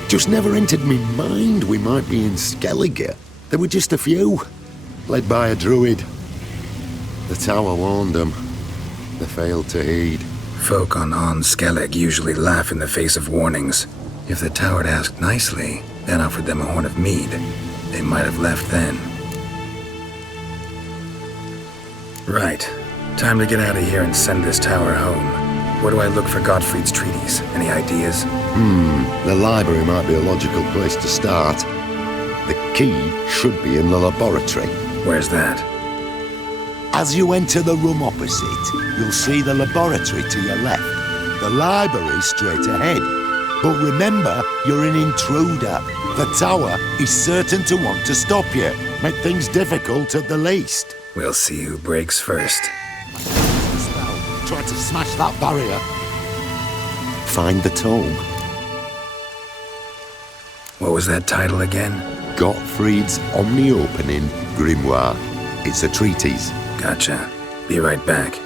just never entered me mind we might be in Skellige. There were just a few, led by a druid. The tower warned them. They failed to heed. Folk on Skellig usually laugh in the face of warnings. If the tower had asked nicely, then offered them a horn of mead, they might have left then. Right. Time to get out of here and send this tower home. Where do I look for Gottfried's treatise? Any ideas? The library might be a logical place to start. The key should be in the laboratory. Where's that? As you enter the room opposite, you'll see the laboratory to your left. The library straight ahead. But remember, you're an intruder. The tower is certain to want to stop you. Make things difficult at the least. We'll see who breaks first. Try to smash that barrier. Find the tome. What was that title again? Gottfried's Omni-Opening Grimoire. It's a treatise. Gotcha. Be right back.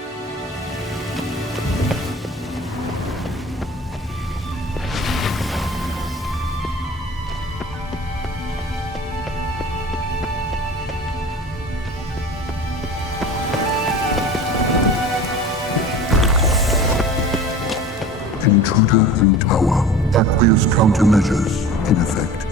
Intruder in tower. Aqueous countermeasures in effect.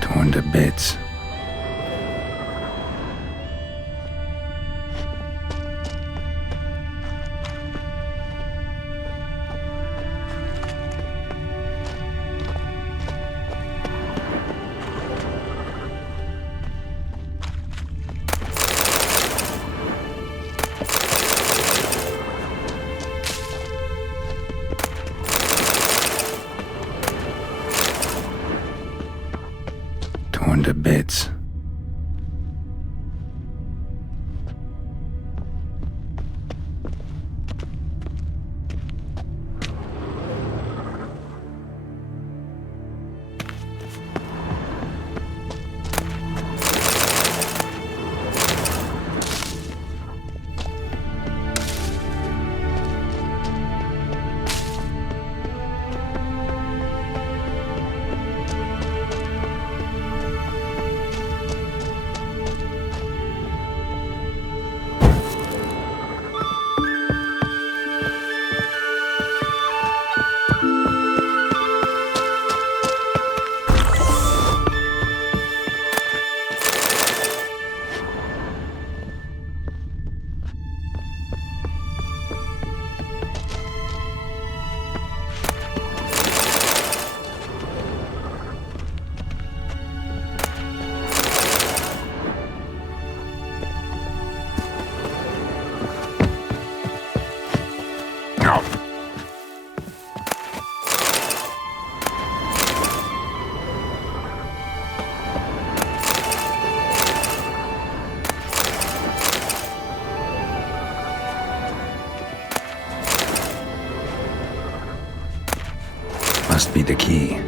Torn to bits. Torn to bits. must be the key.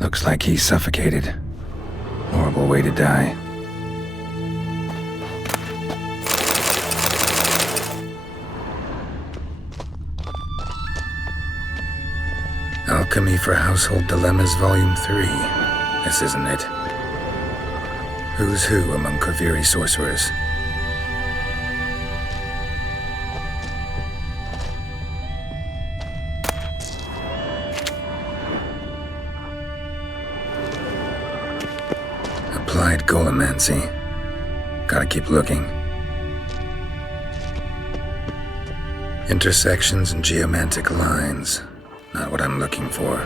Looks like he's suffocated. Horrible way to die. Alchemy for Household Dilemmas, Volume 3. This isn't it. Who's who among Kaviri sorcerers? Applied Golemancy. Gotta keep looking. Intersections and geomantic lines. Not what I'm looking for.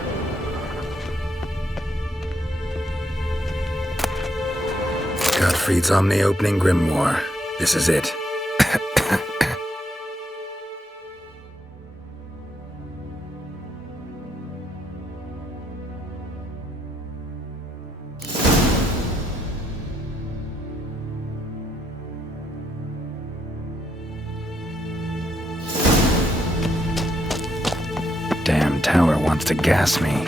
Gottfried's Omni-Opening Grimoire. This is it. Damn tower wants to gas me.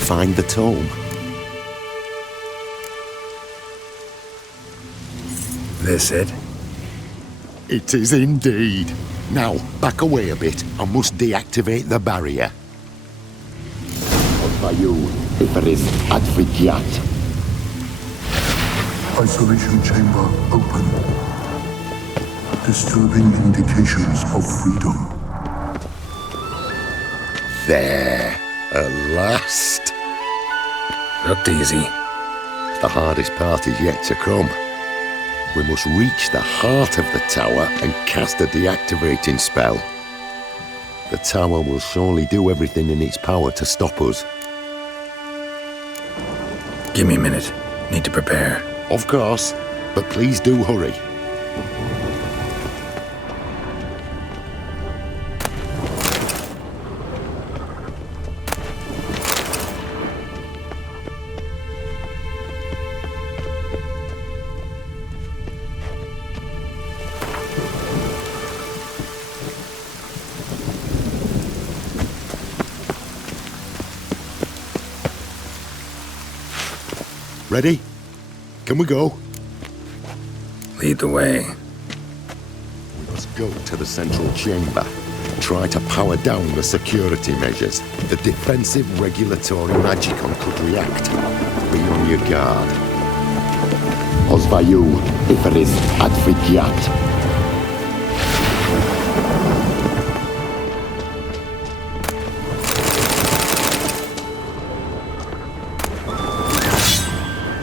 Find the tome. This it? It is indeed. Now, back away a bit. I must deactivate the barrier. Vayu, Iferis, Advigiat. Isolation chamber open. Disturbing indications of freedom. There. At last. Looked easy. The hardest part is yet to come. We must reach the heart of the tower and cast a deactivating spell. The tower will surely do everything in its power to stop us. Give me a minute. Need to prepare. Of course, but please do hurry. Ready? Can we go? Lead the way. We must go to the central chamber. Try to power down the security measures. The defensive regulatory magicon could react. Be on your guard. Ozvaju iferis advigiat.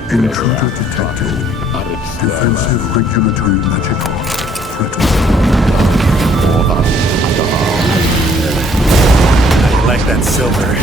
Intruder detected. Defensive regulatory magicon threatened. I like that silver.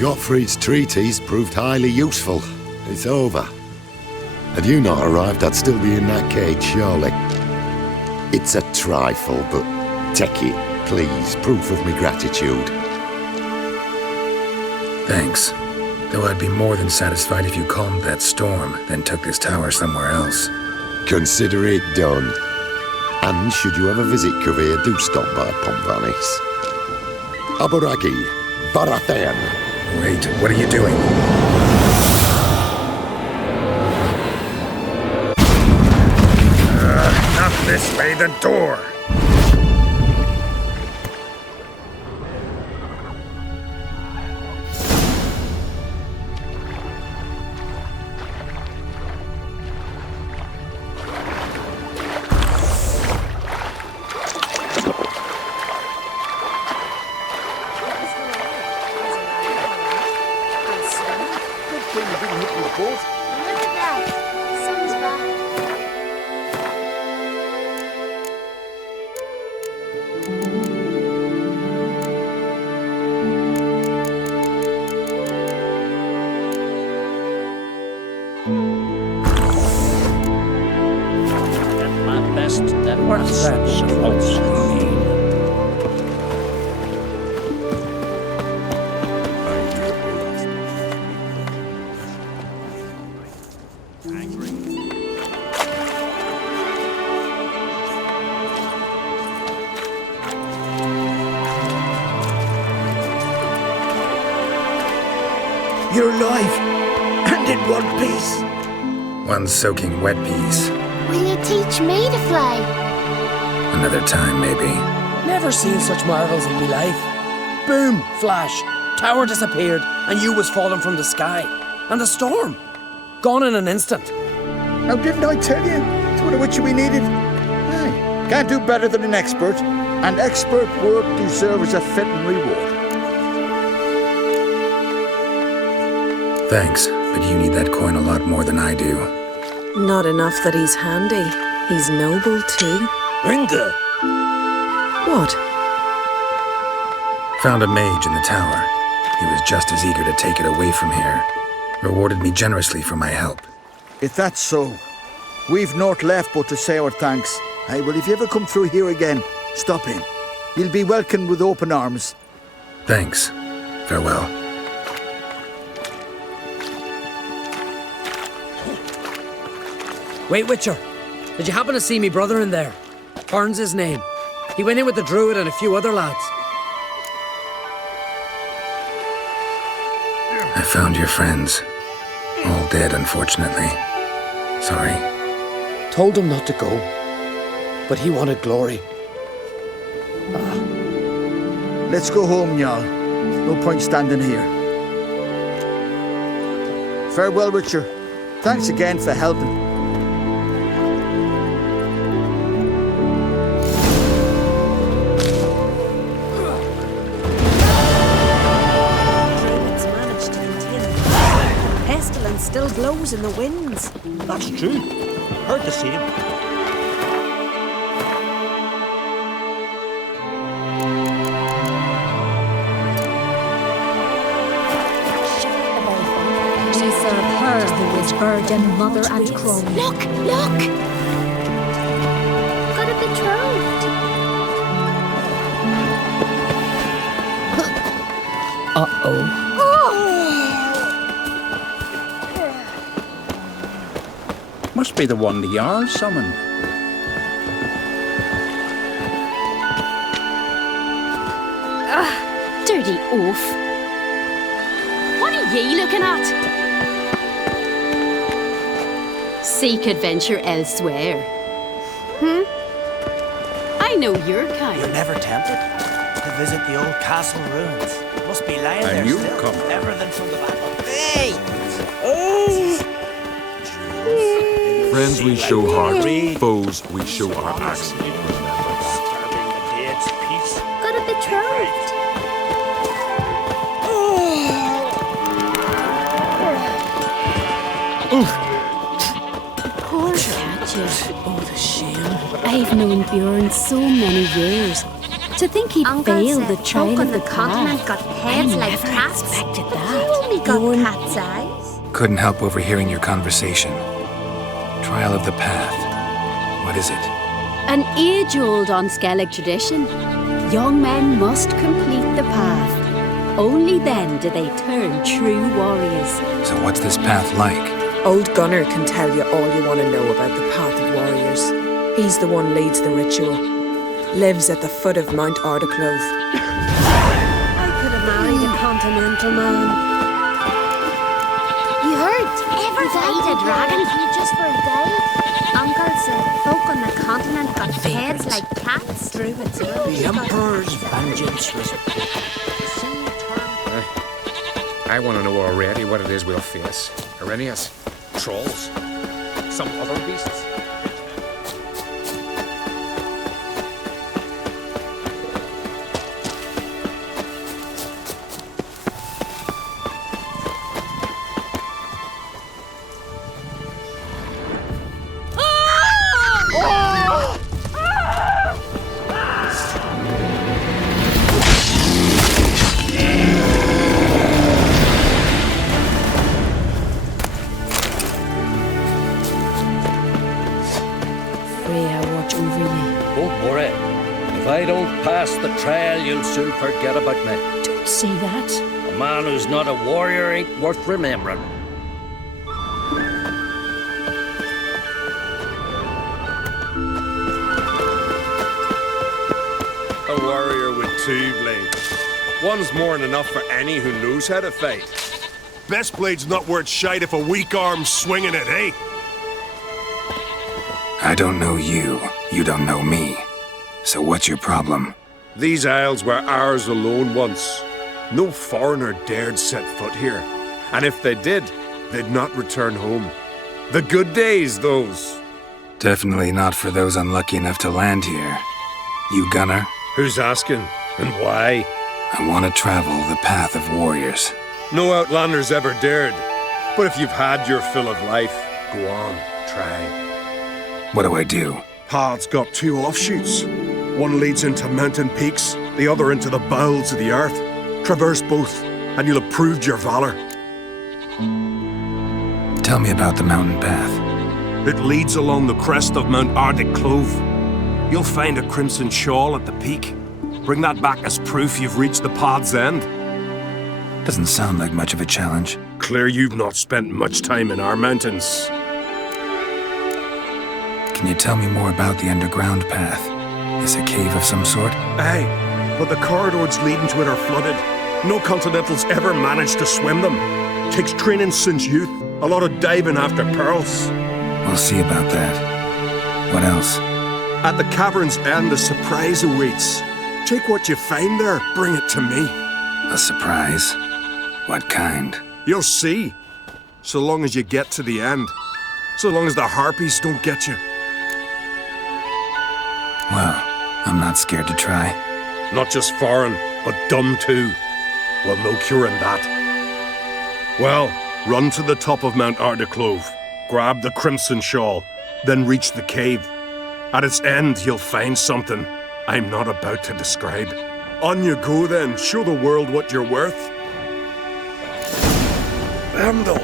Gottfried's treatise proved highly useful. It's over. Had you not arrived, I'd still be in that cage, surely. It's a trifle, but take it, please. Proof of my gratitude. Thanks. Though I'd be more than satisfied if you calmed that storm, then took this tower somewhere else. Consider it done. And should you ever visit Kovir, do stop by Pompvanis. Aboragi, Barathan. Wait, what are you doing? Not this way, the door! What's that supposed to mean? You're alive, and in one piece. One soaking wet piece. Will you teach me to fly? Another time, maybe. Never seen such marvels in me life. Boom, flash, tower disappeared, and you was falling from the sky. And the storm, gone in an instant. Now, didn't I tell you? It's one of which we needed. Aye, can't do better than an expert, and expert work deserves a fitting reward. Thanks, but you need that coin a lot more than I do. Not enough that he's handy. He's noble too. Ringa! What? Found a mage in the tower. He was just as eager to take it away from here. Rewarded me generously for my help. If that's so, we've naught left but to say our thanks. Aye, well, if you ever come through here again, stop in. You'll be welcomed with open arms. Thanks. Farewell. Wait, Witcher. Did you happen to see me brother in there? Byrne's his name. He went in with the druid and a few other lads. I found your friends. All dead, unfortunately. Sorry. Told him not to go. But he wanted glory. Let's go home, Jarl. No point standing here. Farewell, Richard. Thanks again for helping. Druids managed to continue. The pestilence still blows in the winds. That's true. Heard the same. We serve her who is virgin, mother and crone. Look! Look! Got a betrothed. Uh-oh. Must be the one the Jarl summoned. Dirty oaf. What are ye looking at? Seek adventure elsewhere. I know your kind. You're never tempted to visit the old castle ruins. Must be lying there you still. come. Everything from the battle. Hey! Friends we show heart, foes we show our axe. Got a betrothed. Poor Katja. Oh, the shame. I've known Bjorn so many years. To think he'd failed the trial folk of on the the continent got heads like never cats. expected You that. only got cat's eyes. Couldn't help overhearing your conversation. Trial of the Path. What is it? An age-old Unskellig tradition. Young men must complete the path. Only then do they turn true warriors. So what's this path like? Old Gunnar can tell you all you want to know about the Path of Warriors. He's the one leads the ritual. Lives at the foot of Mount Ardaclove. I could have married a continental man. You heard? Ever fight a dragon just for a day? Uncle said folk on the continent got heads like cats. Druids. The Emperor's vengeance was... I want to know already what it is we'll face. Arrhenius? Trolls? Some other beasts? The trial, you'll soon forget about me. Don't say that. A man who's not a warrior ain't worth remembering. A warrior with two blades. One's more than enough for any who knows how to fight. Best blade's not worth shite if a weak arm's swinging it, eh? I don't know you. You don't know me. So what's your problem? These isles were ours alone once. No foreigner dared set foot here. And if they did, they'd not return home. The good days, those. Definitely not for those unlucky enough to land here. You Gunnar? Who's asking? And why? I want to travel the path of warriors. No outlanders ever dared. But if you've had your fill of life, go on, try. What do I do? Path's got two offshoots. One leads into mountain peaks, the other into the bowels of the earth. Traverse both, and you'll have proved your valor. Tell me about the mountain path. It leads along the crest of Mount Ardaclove. You'll find a crimson shawl at the peak. Bring that back as proof you've reached the path's end. Doesn't sound like much of a challenge. Clear you've not spent much time in our mountains. Can you tell me more about the underground path? Is a cave of some sort? Aye, but the corridors leading to it are flooded. No Continentals ever managed to swim them. Takes training since youth. A lot of diving after pearls. We'll see about that. What else? At the cavern's end, a surprise awaits. Take what you find there, bring it to me. A surprise? What kind? You'll see. So long as you get to the end. So long as the harpies don't get you. Well, I'm not scared to try. Not just foreign, but dumb too. Well, no curing that. Well, run to the top of Mount Ardaclove, grab the crimson shawl, then reach the cave. At its end, you'll find something I'm not about to describe. On you go then, show the world what you're worth. Handle.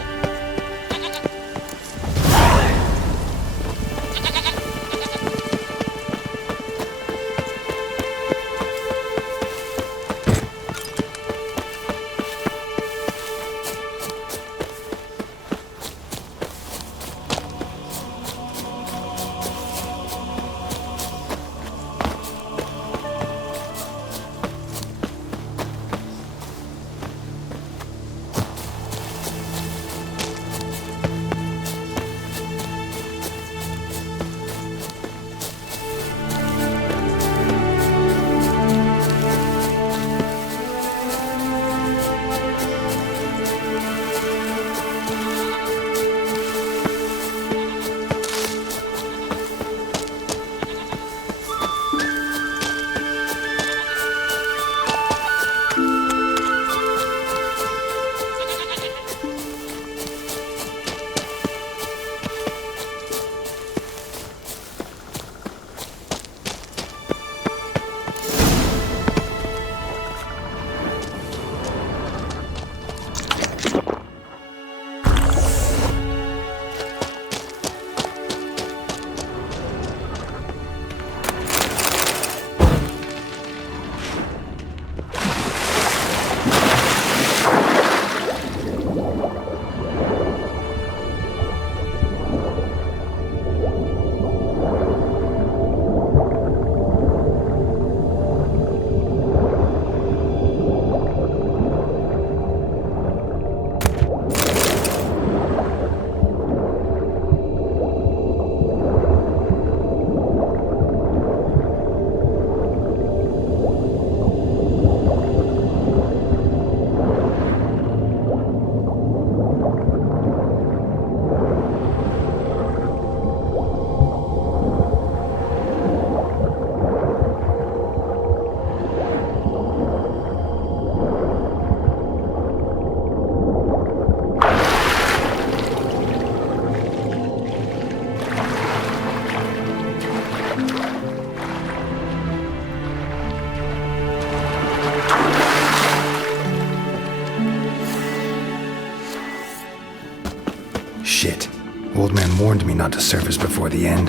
Shit. Old man warned me not to surface before the end.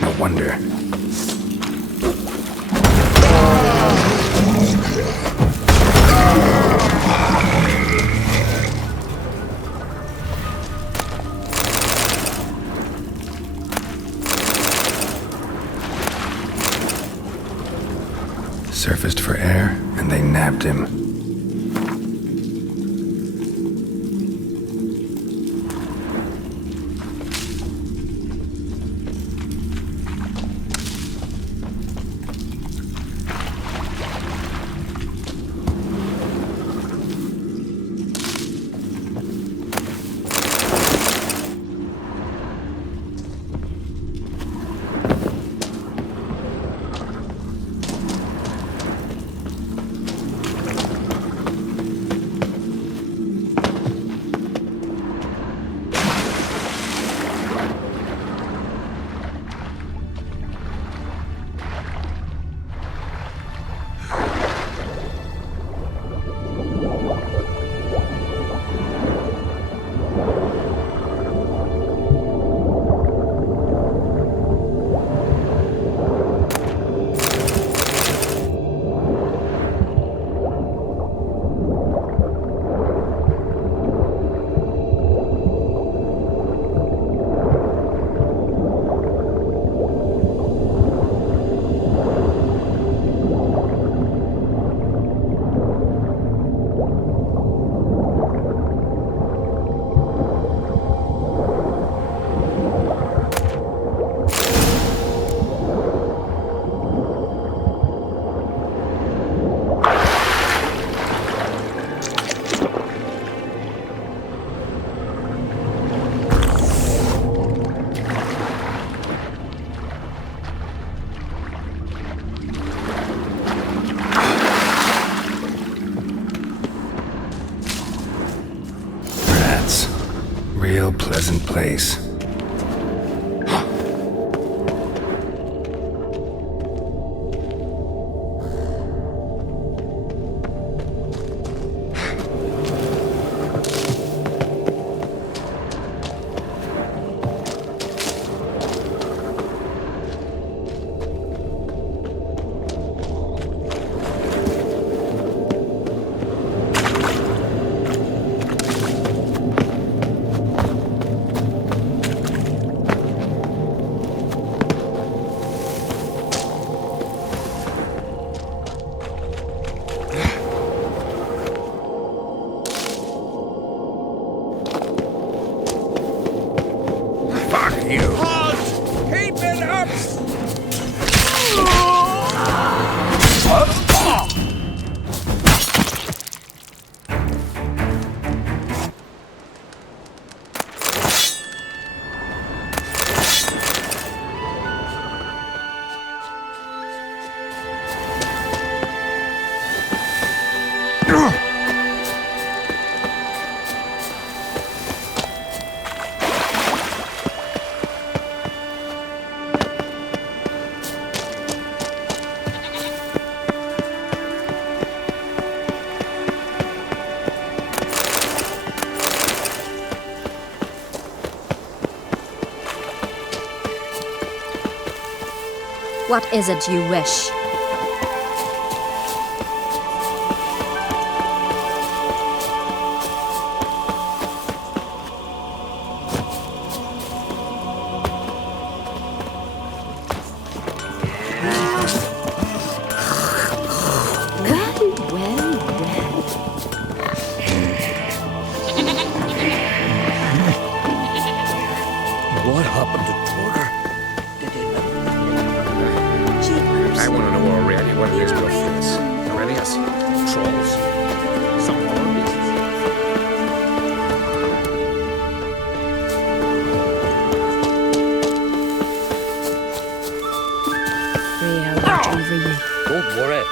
No wonder. Surfaced for air, and they nabbed him. pleasant place. What is it you wish? What happened to Turner? I want to know already what it is we'll face. Aurelius? Trolls? Some other beasts? Rhea, watch over you. Don't worry.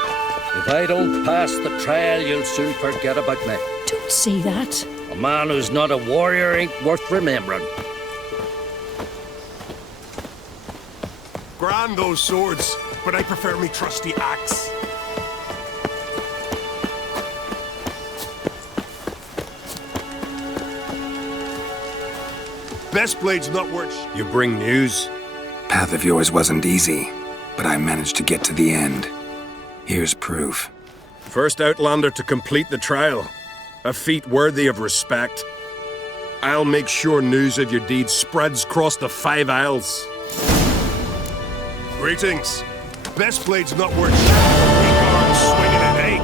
If I don't pass the trial, you'll soon forget about me. Don't say that. A man who's not a warrior ain't worth remembering. Grand those swords, but I prefer me trusty axe. Best blade's not worth. You bring news? Path of yours wasn't easy, but I managed to get to the end. Here's proof. First outlander to complete the trial. A feat worthy of respect. I'll make sure news of your deeds spreads across the 5 Isles. Greetings. Best blade's not worth weak arms swinging at eight.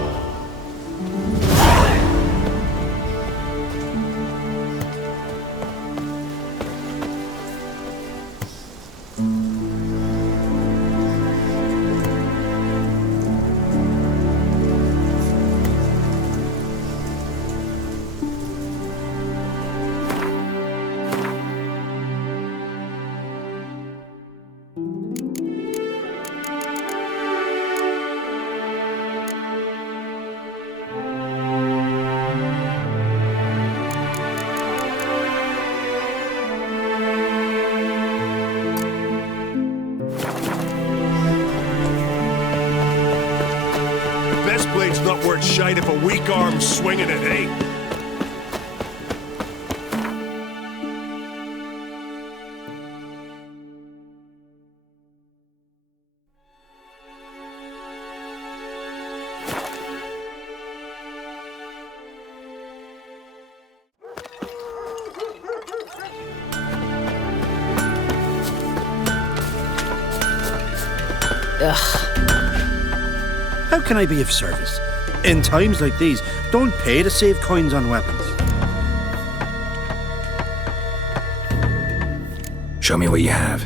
Blade's not worth shite if a weak arm's swinging at eight. How can I be of service? In times like these, don't pay to save coins on weapons. Show me what you have.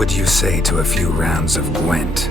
would you say to a few rounds of Gwent?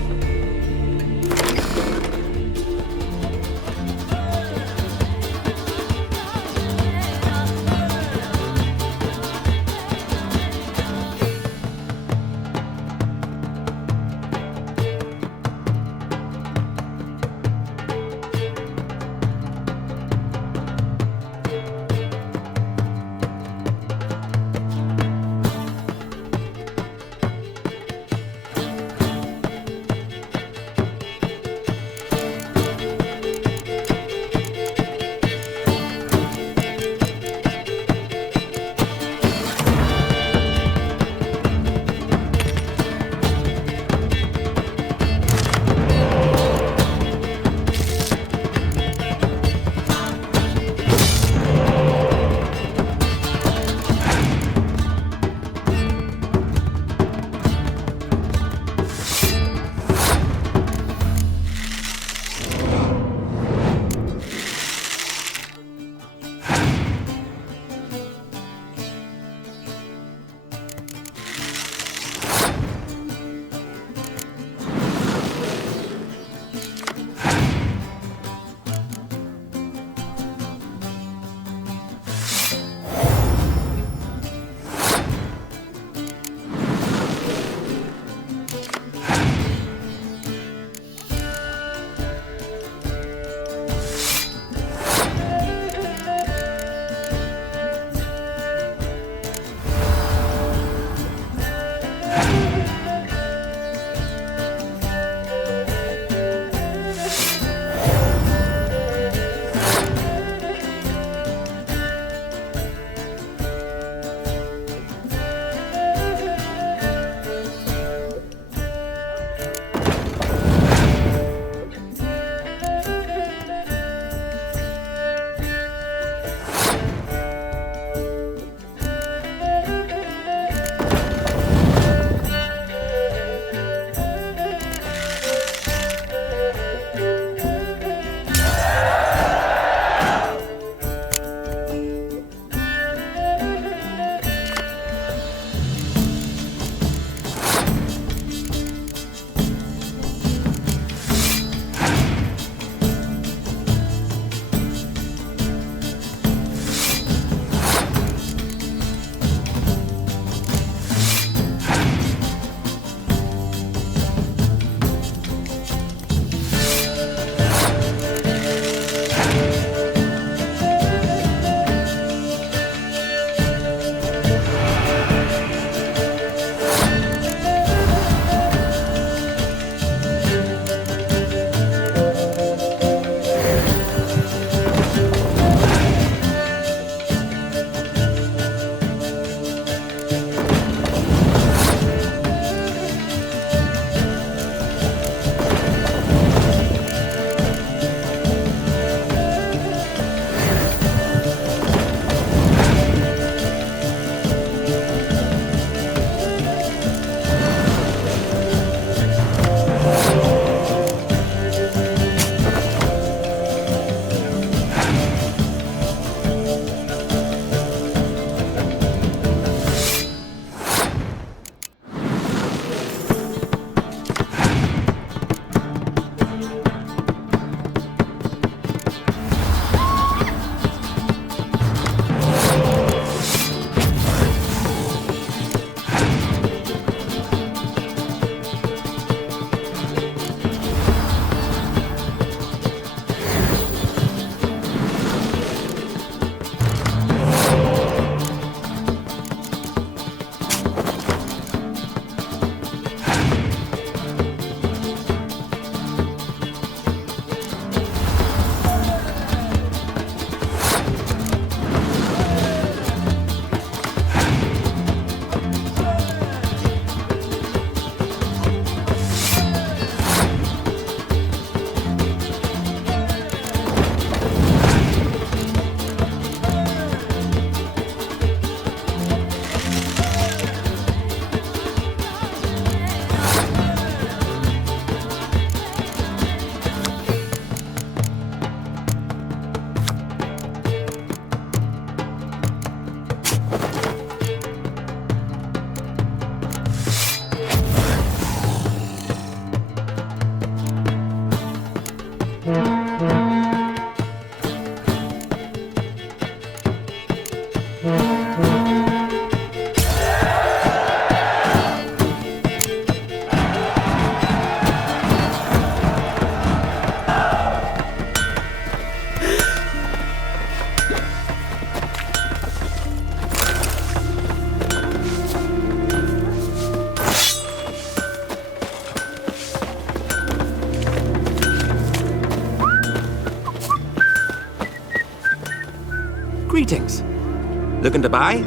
Looking to buy?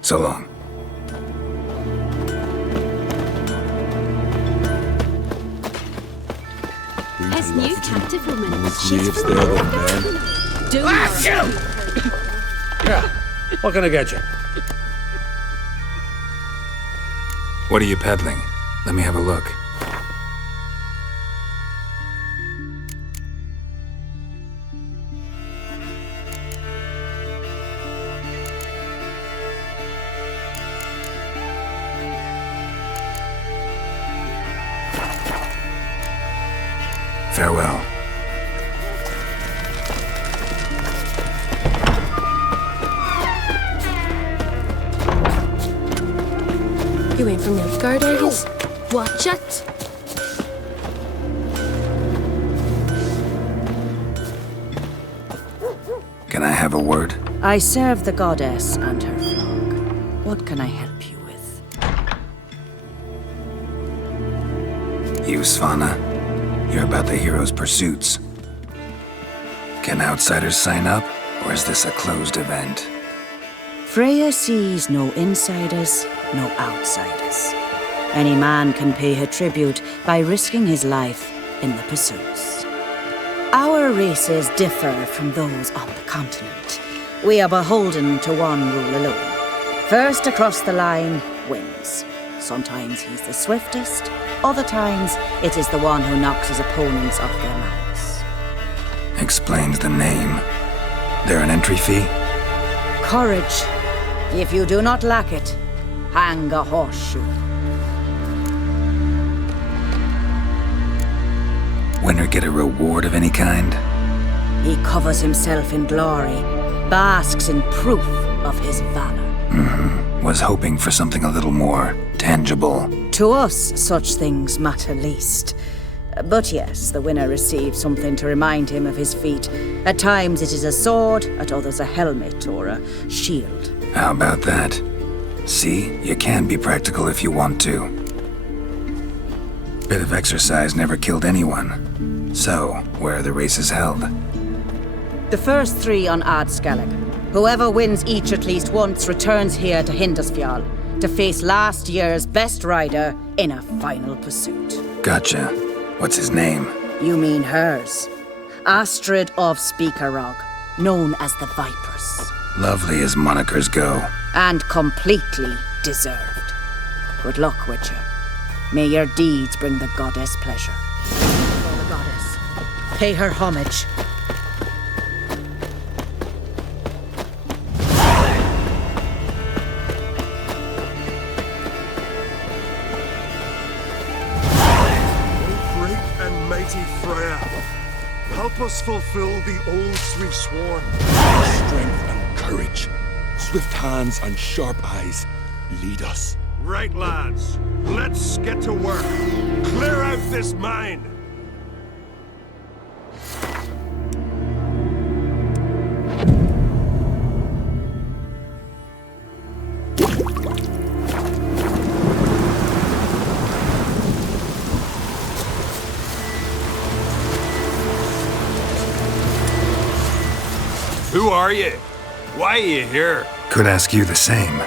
So long. As new captive woman, Graves there, then, man. Yeah. What can I get you? What are you peddling? Let me have a look. Farewell. You ain't from Nilfgaard, are you? Watch it. Can I have a word? I serve the goddess and her flock. What can I help you with? You, Svanna. You're about the hero's pursuits. Can outsiders sign up, or is this a closed event? Freya sees no insiders, no outsiders. Any man can pay her tribute by risking his life in the pursuits. Our races differ from those on the continent. We are beholden to one rule alone. First across the line wins. Sometimes he's the swiftest, other times it is the one who knocks his opponents off their mounts. Explains the name. There an entry fee? Courage. If you do not lack it, hang a horseshoe. Winner get a reward of any kind? He covers himself in glory, basks in proof of his valor. Was hoping for something a little more tangible. To us, such things matter least. But yes, the winner receives something to remind him of his feat. At times it is a sword, at others a helmet or a shield. How about that? See, you can be practical if you want to. Bit of exercise never killed anyone. So, where are the races held? The first 3 on Adskellig. Whoever wins each at least once returns here to Hindisfjall to face last year's best rider in a final pursuit. Gotcha. What's his name? You mean hers. Astrid of Speakerrog, known as the Vipress. Lovely as monikers go. And completely deserved. Good luck, Witcher. May your deeds bring the goddess pleasure. For the goddess, pay her homage. Help us fulfill the oaths we've sworn. Strength and courage, swift hands and sharp eyes, lead us. Right, lads. Let's get to work. Clear out this mine. Who are you? Why are you here? Could ask you the same.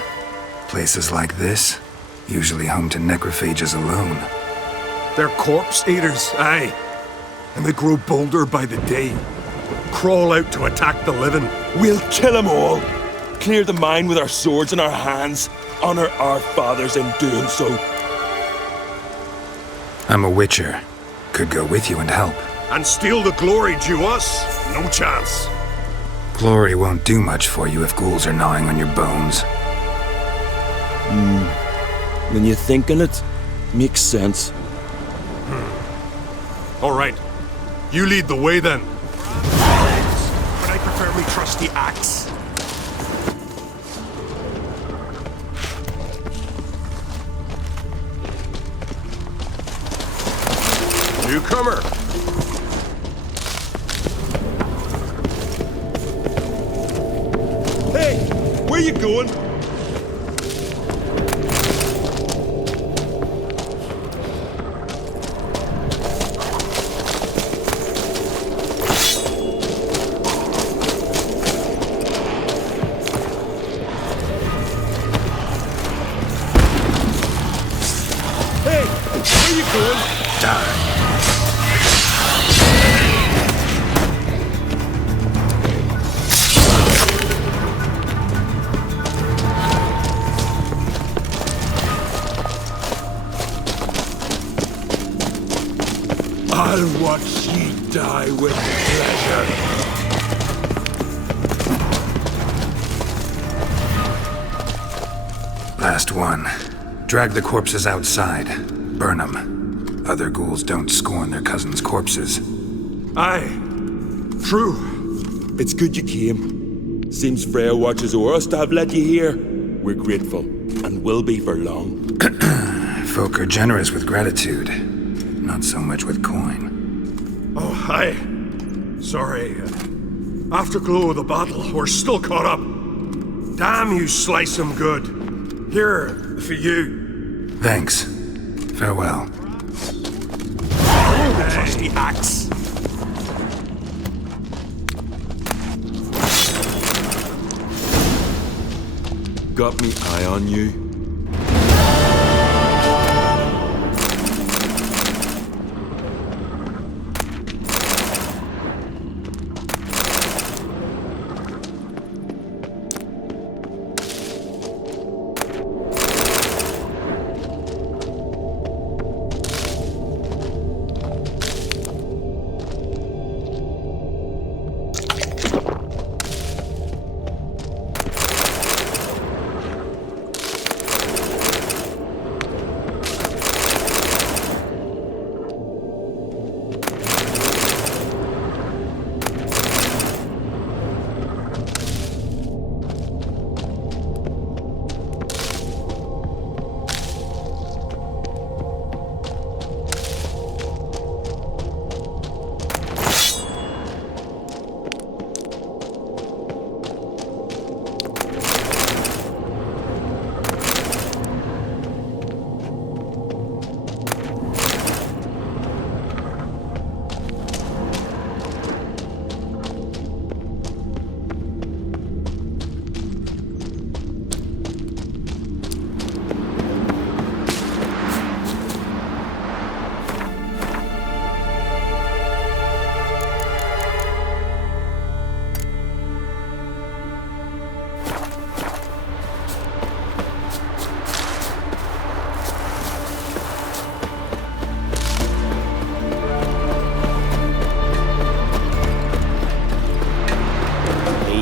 Places like this, usually home to necrophages alone. They're corpse eaters, aye. And they grow bolder by the day. Crawl out to attack the living. We'll kill them all. Clear the mine with our swords in our hands. Honor our fathers in doing so. I'm a witcher. Could go with you and help. And steal the glory due us? No chance. Glory won't do much for you if ghouls are gnawing on your bones. When you think on it, makes sense. All right. You lead the way then. But I prefer me trusty axe. Newcomer. Hey, where you going? I'll watch ye die with pleasure. Last one. Drag the corpses outside. Burn them. Other ghouls don't scorn their cousins' corpses. Aye. True. It's good you came. Seems Freya watches o'er us to have let you here. We're grateful, and will be for long. Folk are generous with gratitude. Not so much with coin. Oh, hi. Sorry. Afterglow of the battle, we're still caught up. Damn, you slice 'em good. Here, for you. Thanks. Farewell. Oh, trusty axe. Got me eye on you.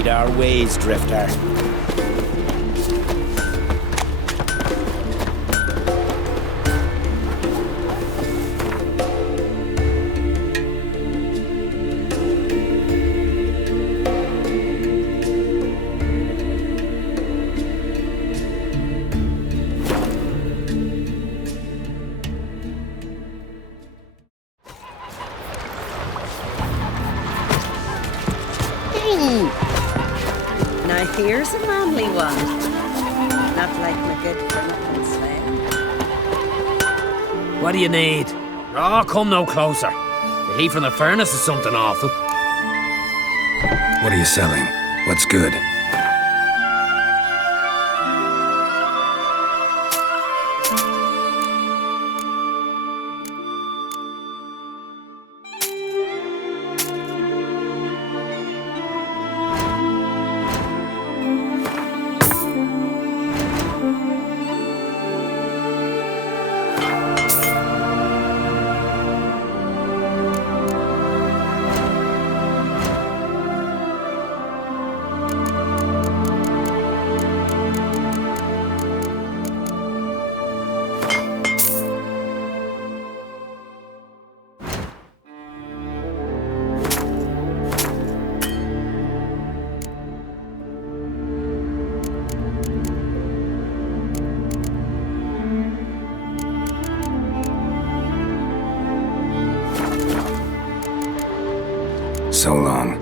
Our ways, Drifter. Here's a manly one. Not like my good friend Sven. What do you need? Oh, come no closer. The heat from the furnace is something awful. What are you selling? What's good? So long.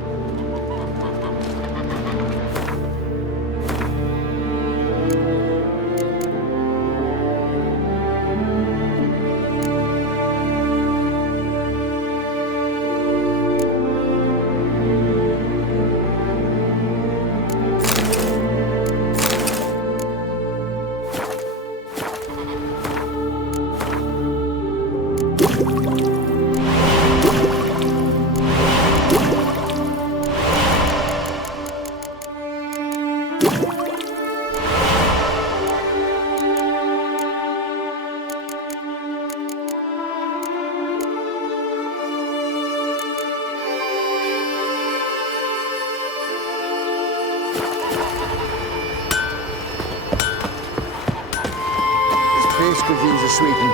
face could use a sweeping.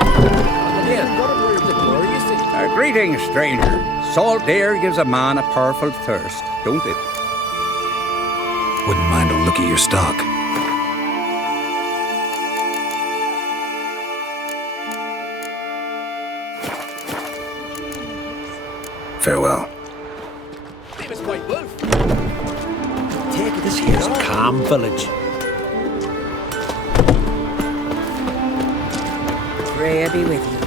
Greetings, stranger. Salt air gives a man a powerful thirst, don't it? Wouldn't mind a look at your stock. Farewell. Famous white wolf. Take it, this here's Calm Village. Freya be with you.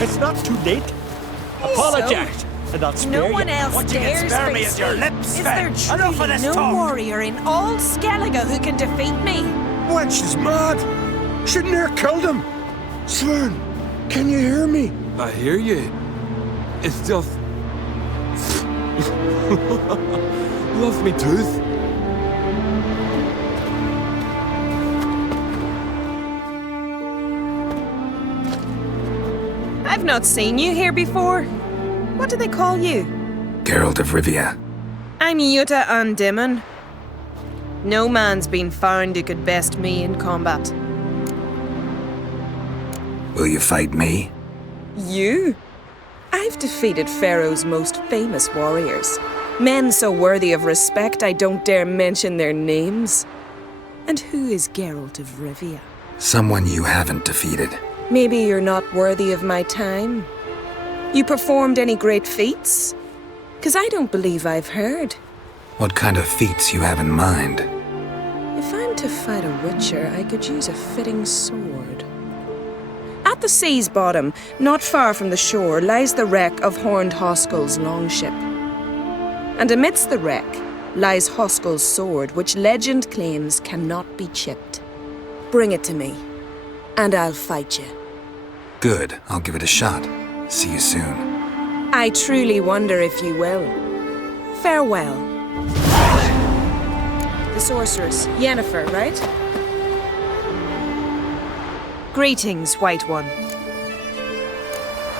It's not too late. Apologize, and I'll spare No you. one else What you can dares spare me face is your me. lips, Is Sven. there Enough of truly this no talk. warrior in all Skellige who can defeat me? Wench is mad. Shouldn't have killed him. Sven, can you hear me? I hear you. It's just... Lost me tooth. I've not seen you here before. What do they call you? Geralt of Rivia. I'm Jutta Undimmen. No man's been found who could best me in combat. Will you fight me? You? I've defeated Pharaoh's most famous warriors. Men so worthy of respect I don't dare mention their names. And who is Geralt of Rivia? Someone you haven't defeated. Maybe you're not worthy of my time. You performed any great feats? 'Cause I don't believe I've heard. What kind of feats you have in mind? If I'm to fight a witcher, I could use a fitting sword. At the sea's bottom, not far from the shore, lies the wreck of Horned Hoskel's longship. And amidst the wreck lies Hoskel's sword, which legend claims cannot be chipped. Bring it to me, and I'll fight you. Good, I'll give it a shot. See you soon. I truly wonder if you will. Farewell. The sorceress, Yennefer, right? Greetings, White One.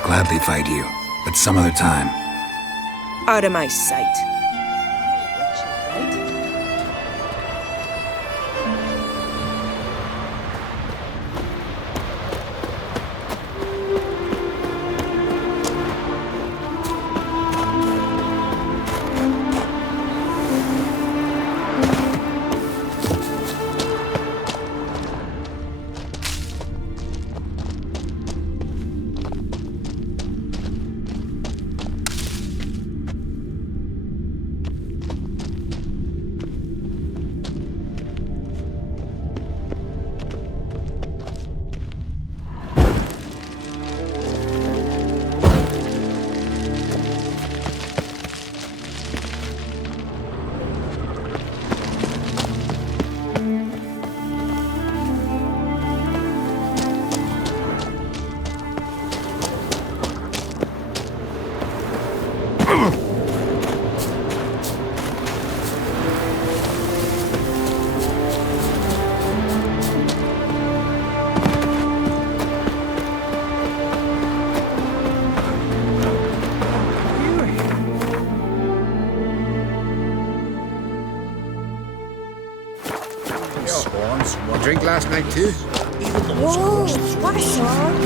Gladly fight you, but some other time. Out of my sight. Drink last night too? Whoa, what a sword!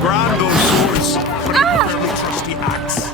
Grab those swords for the fairly trusty axe.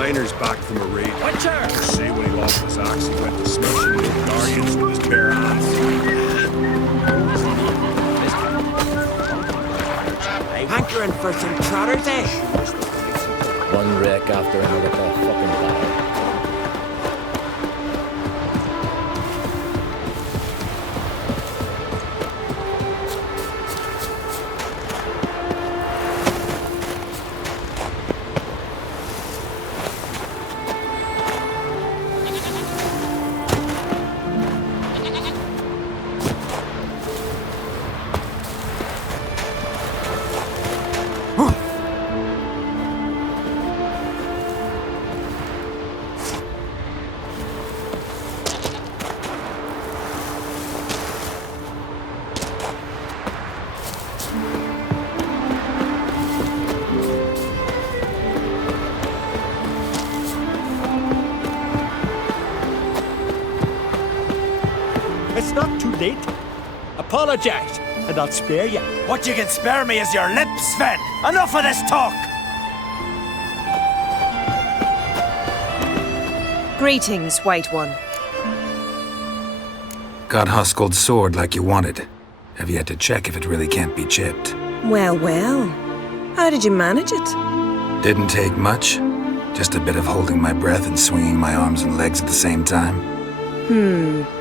Einer's back from a raid. Witcher! See, when he lost his axe, he went to smashing the old guardians with his bare hands. Hankering for some trotters, eh? One wreck after another for a fucking battle. It's not too late. Apologize, and I'll spare you. What you can spare me is your lips, Sven. Enough of this talk! Greetings, White One. Got Huskuld's sword like you wanted. Have yet to check if it really can't be chipped. Well, well. How did you manage it? Didn't take much. Just a bit of holding my breath and swinging my arms and legs at the same time.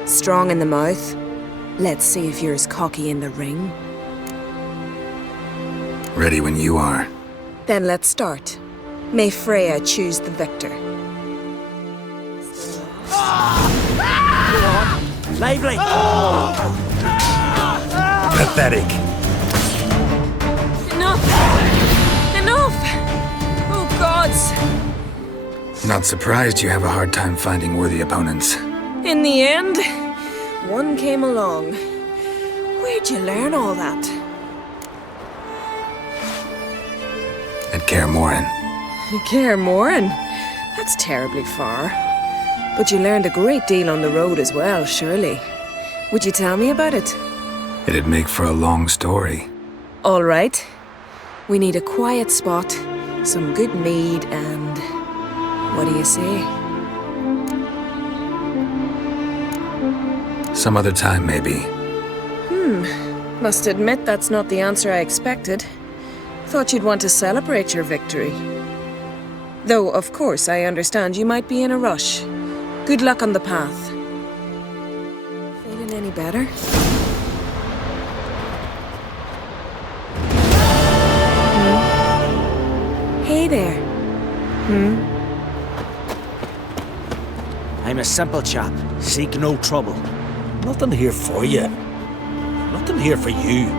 Strong in the mouth. Let's see if you're as cocky in the ring. Ready when you are. Then let's start. May Freya choose the victor. Lively! Pathetic. Enough! Enough! Oh, gods! Not surprised you have a hard time finding worthy opponents. In the end, one came along. Where'd you learn all that? At Kaer Morhen. Kaer Morhen? That's terribly far. But you learned a great deal on the road as well, surely. Would you tell me about it? It'd make for a long story. All right. We need a quiet spot, some good mead, and... what do you say? Some other time, maybe. Must admit that's not the answer I expected. Thought you'd want to celebrate your victory. Though, of course, I understand you might be in a rush. Good luck on the path. Feeling any better? Hey there. I'm a simple chap. Seek no trouble. Nothing here for you. Nothing here for you.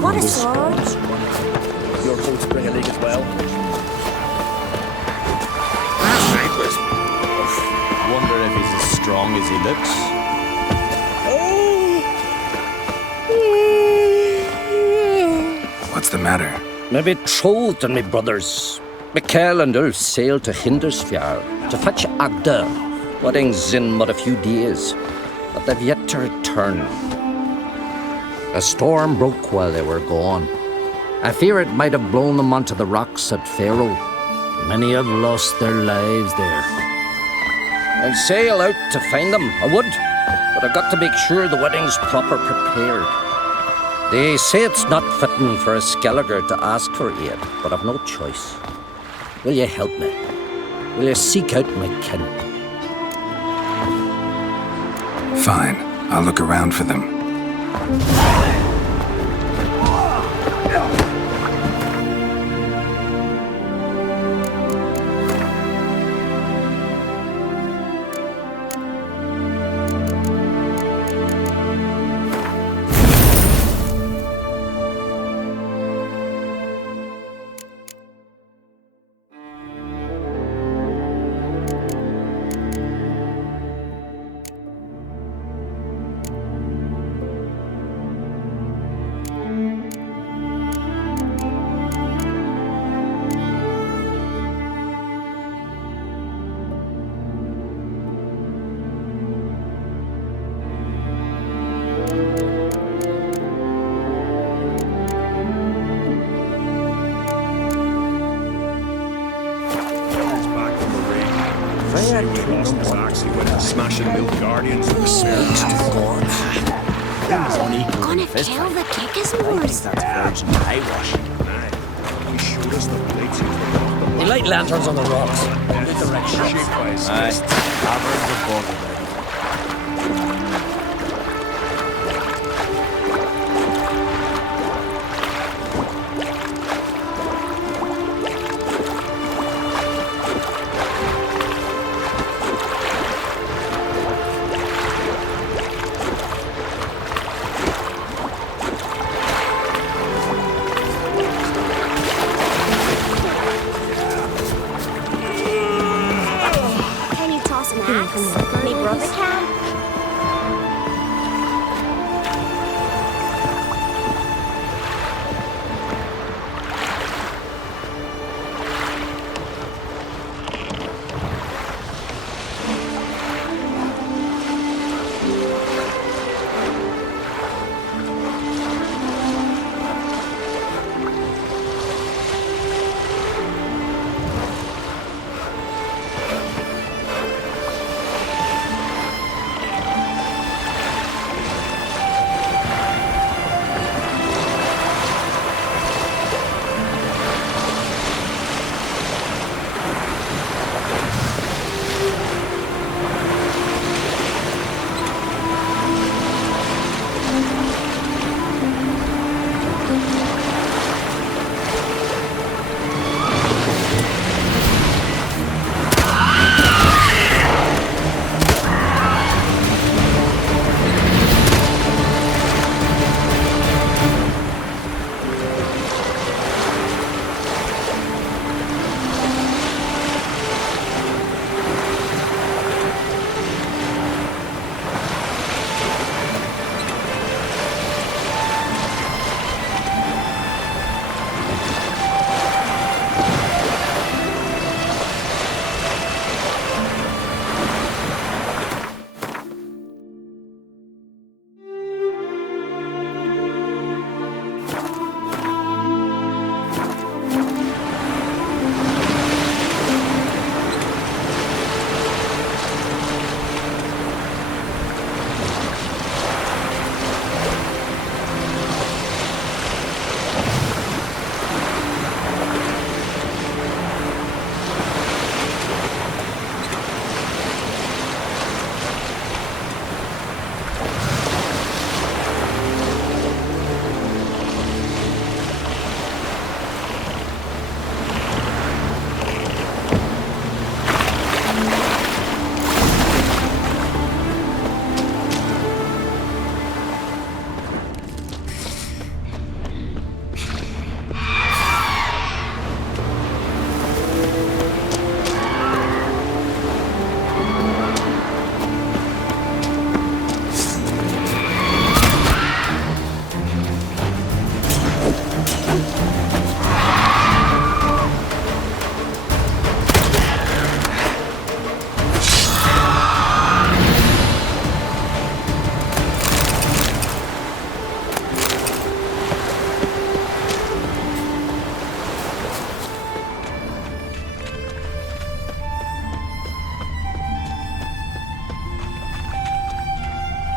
What a sword! Your folks bring a leg as well. Wonder if he's as strong as he looks. What's the matter? My betrothed and my brothers, Mikkel and Ulf, sailed to Hindersfjord to fetch Agda. Wedding's in but a few days, but they've yet to return. A storm broke while they were gone. I fear it might have blown them onto the rocks at Faroe. Many have lost their lives there. I'd sail out to find them, I would, but I've got to make sure the wedding's proper prepared. They say it's not fitting for a Skelliger to ask for aid, but I've no choice. Will you help me? Will you seek out my kin? Fine. I'll look around for them. Smashing Mill Guardians of the Spirits to Gorge. Gonna kill the Kickers That's virgin eyewash. He showed us the plates. They light lanterns on the rocks. Good direction. Aye. Taverns of Border. Me brother can.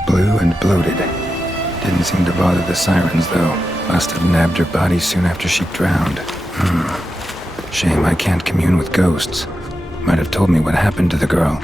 Blue and bloated. Didn't seem to bother the sirens, though. Must have nabbed her body soon after she drowned. Shame I can't commune with ghosts. Might have told me what happened to the girl.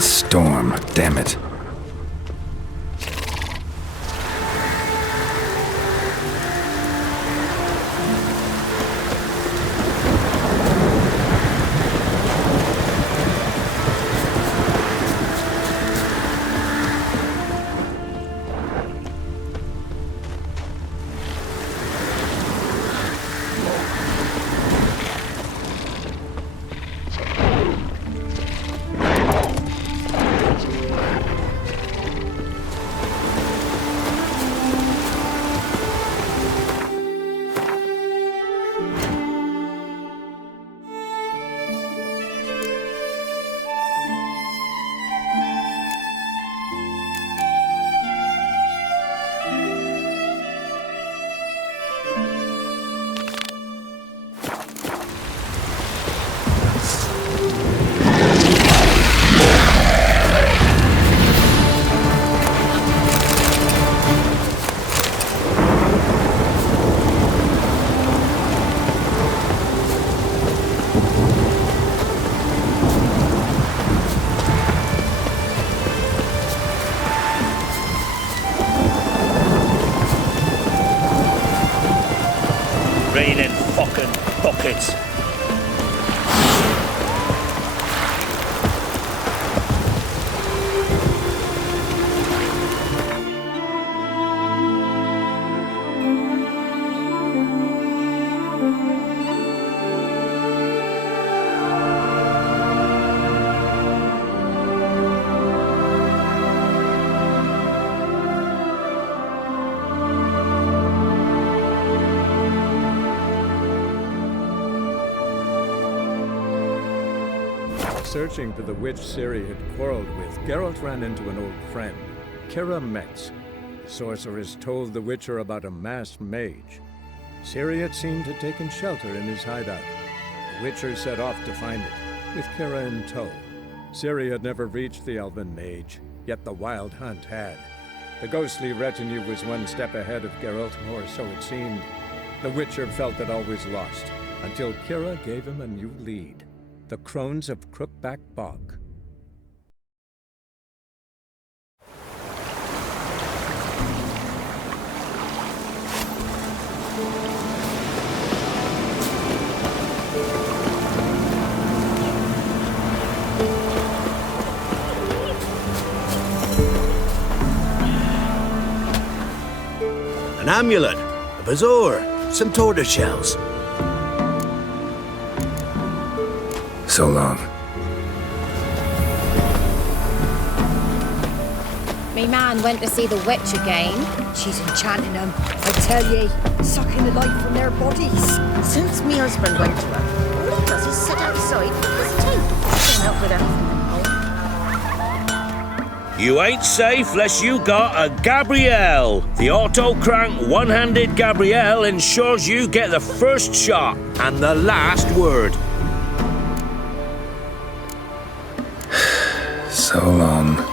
Storm, damn it. Raining fucking buckets. Searching for the witch Ciri had quarreled with, Geralt ran into an old friend, Ciri Metz. The sorceress told the Witcher about a masked mage. Ciri had seemed to have taken shelter in his hideout. The Witcher set off to find it, with Ciri in tow. Ciri had never reached the elven mage, yet the wild hunt had. The ghostly retinue was one step ahead of Geralt, or so it seemed. The Witcher felt it always lost, until Ciri gave him a new lead. The Crones of Crookback Bog. An amulet, a bazaar, some tortoise shells. So long. Me man went to see the witch again. She's enchanting them, I tell ye, sucking the life from their bodies. Since me husband went to her, all he does is sit outside with his tea. Can't help with anything. You ain't safe less you got a Gabrielle. The auto-crank one-handed Gabrielle ensures you get the first shot and the last word. So long.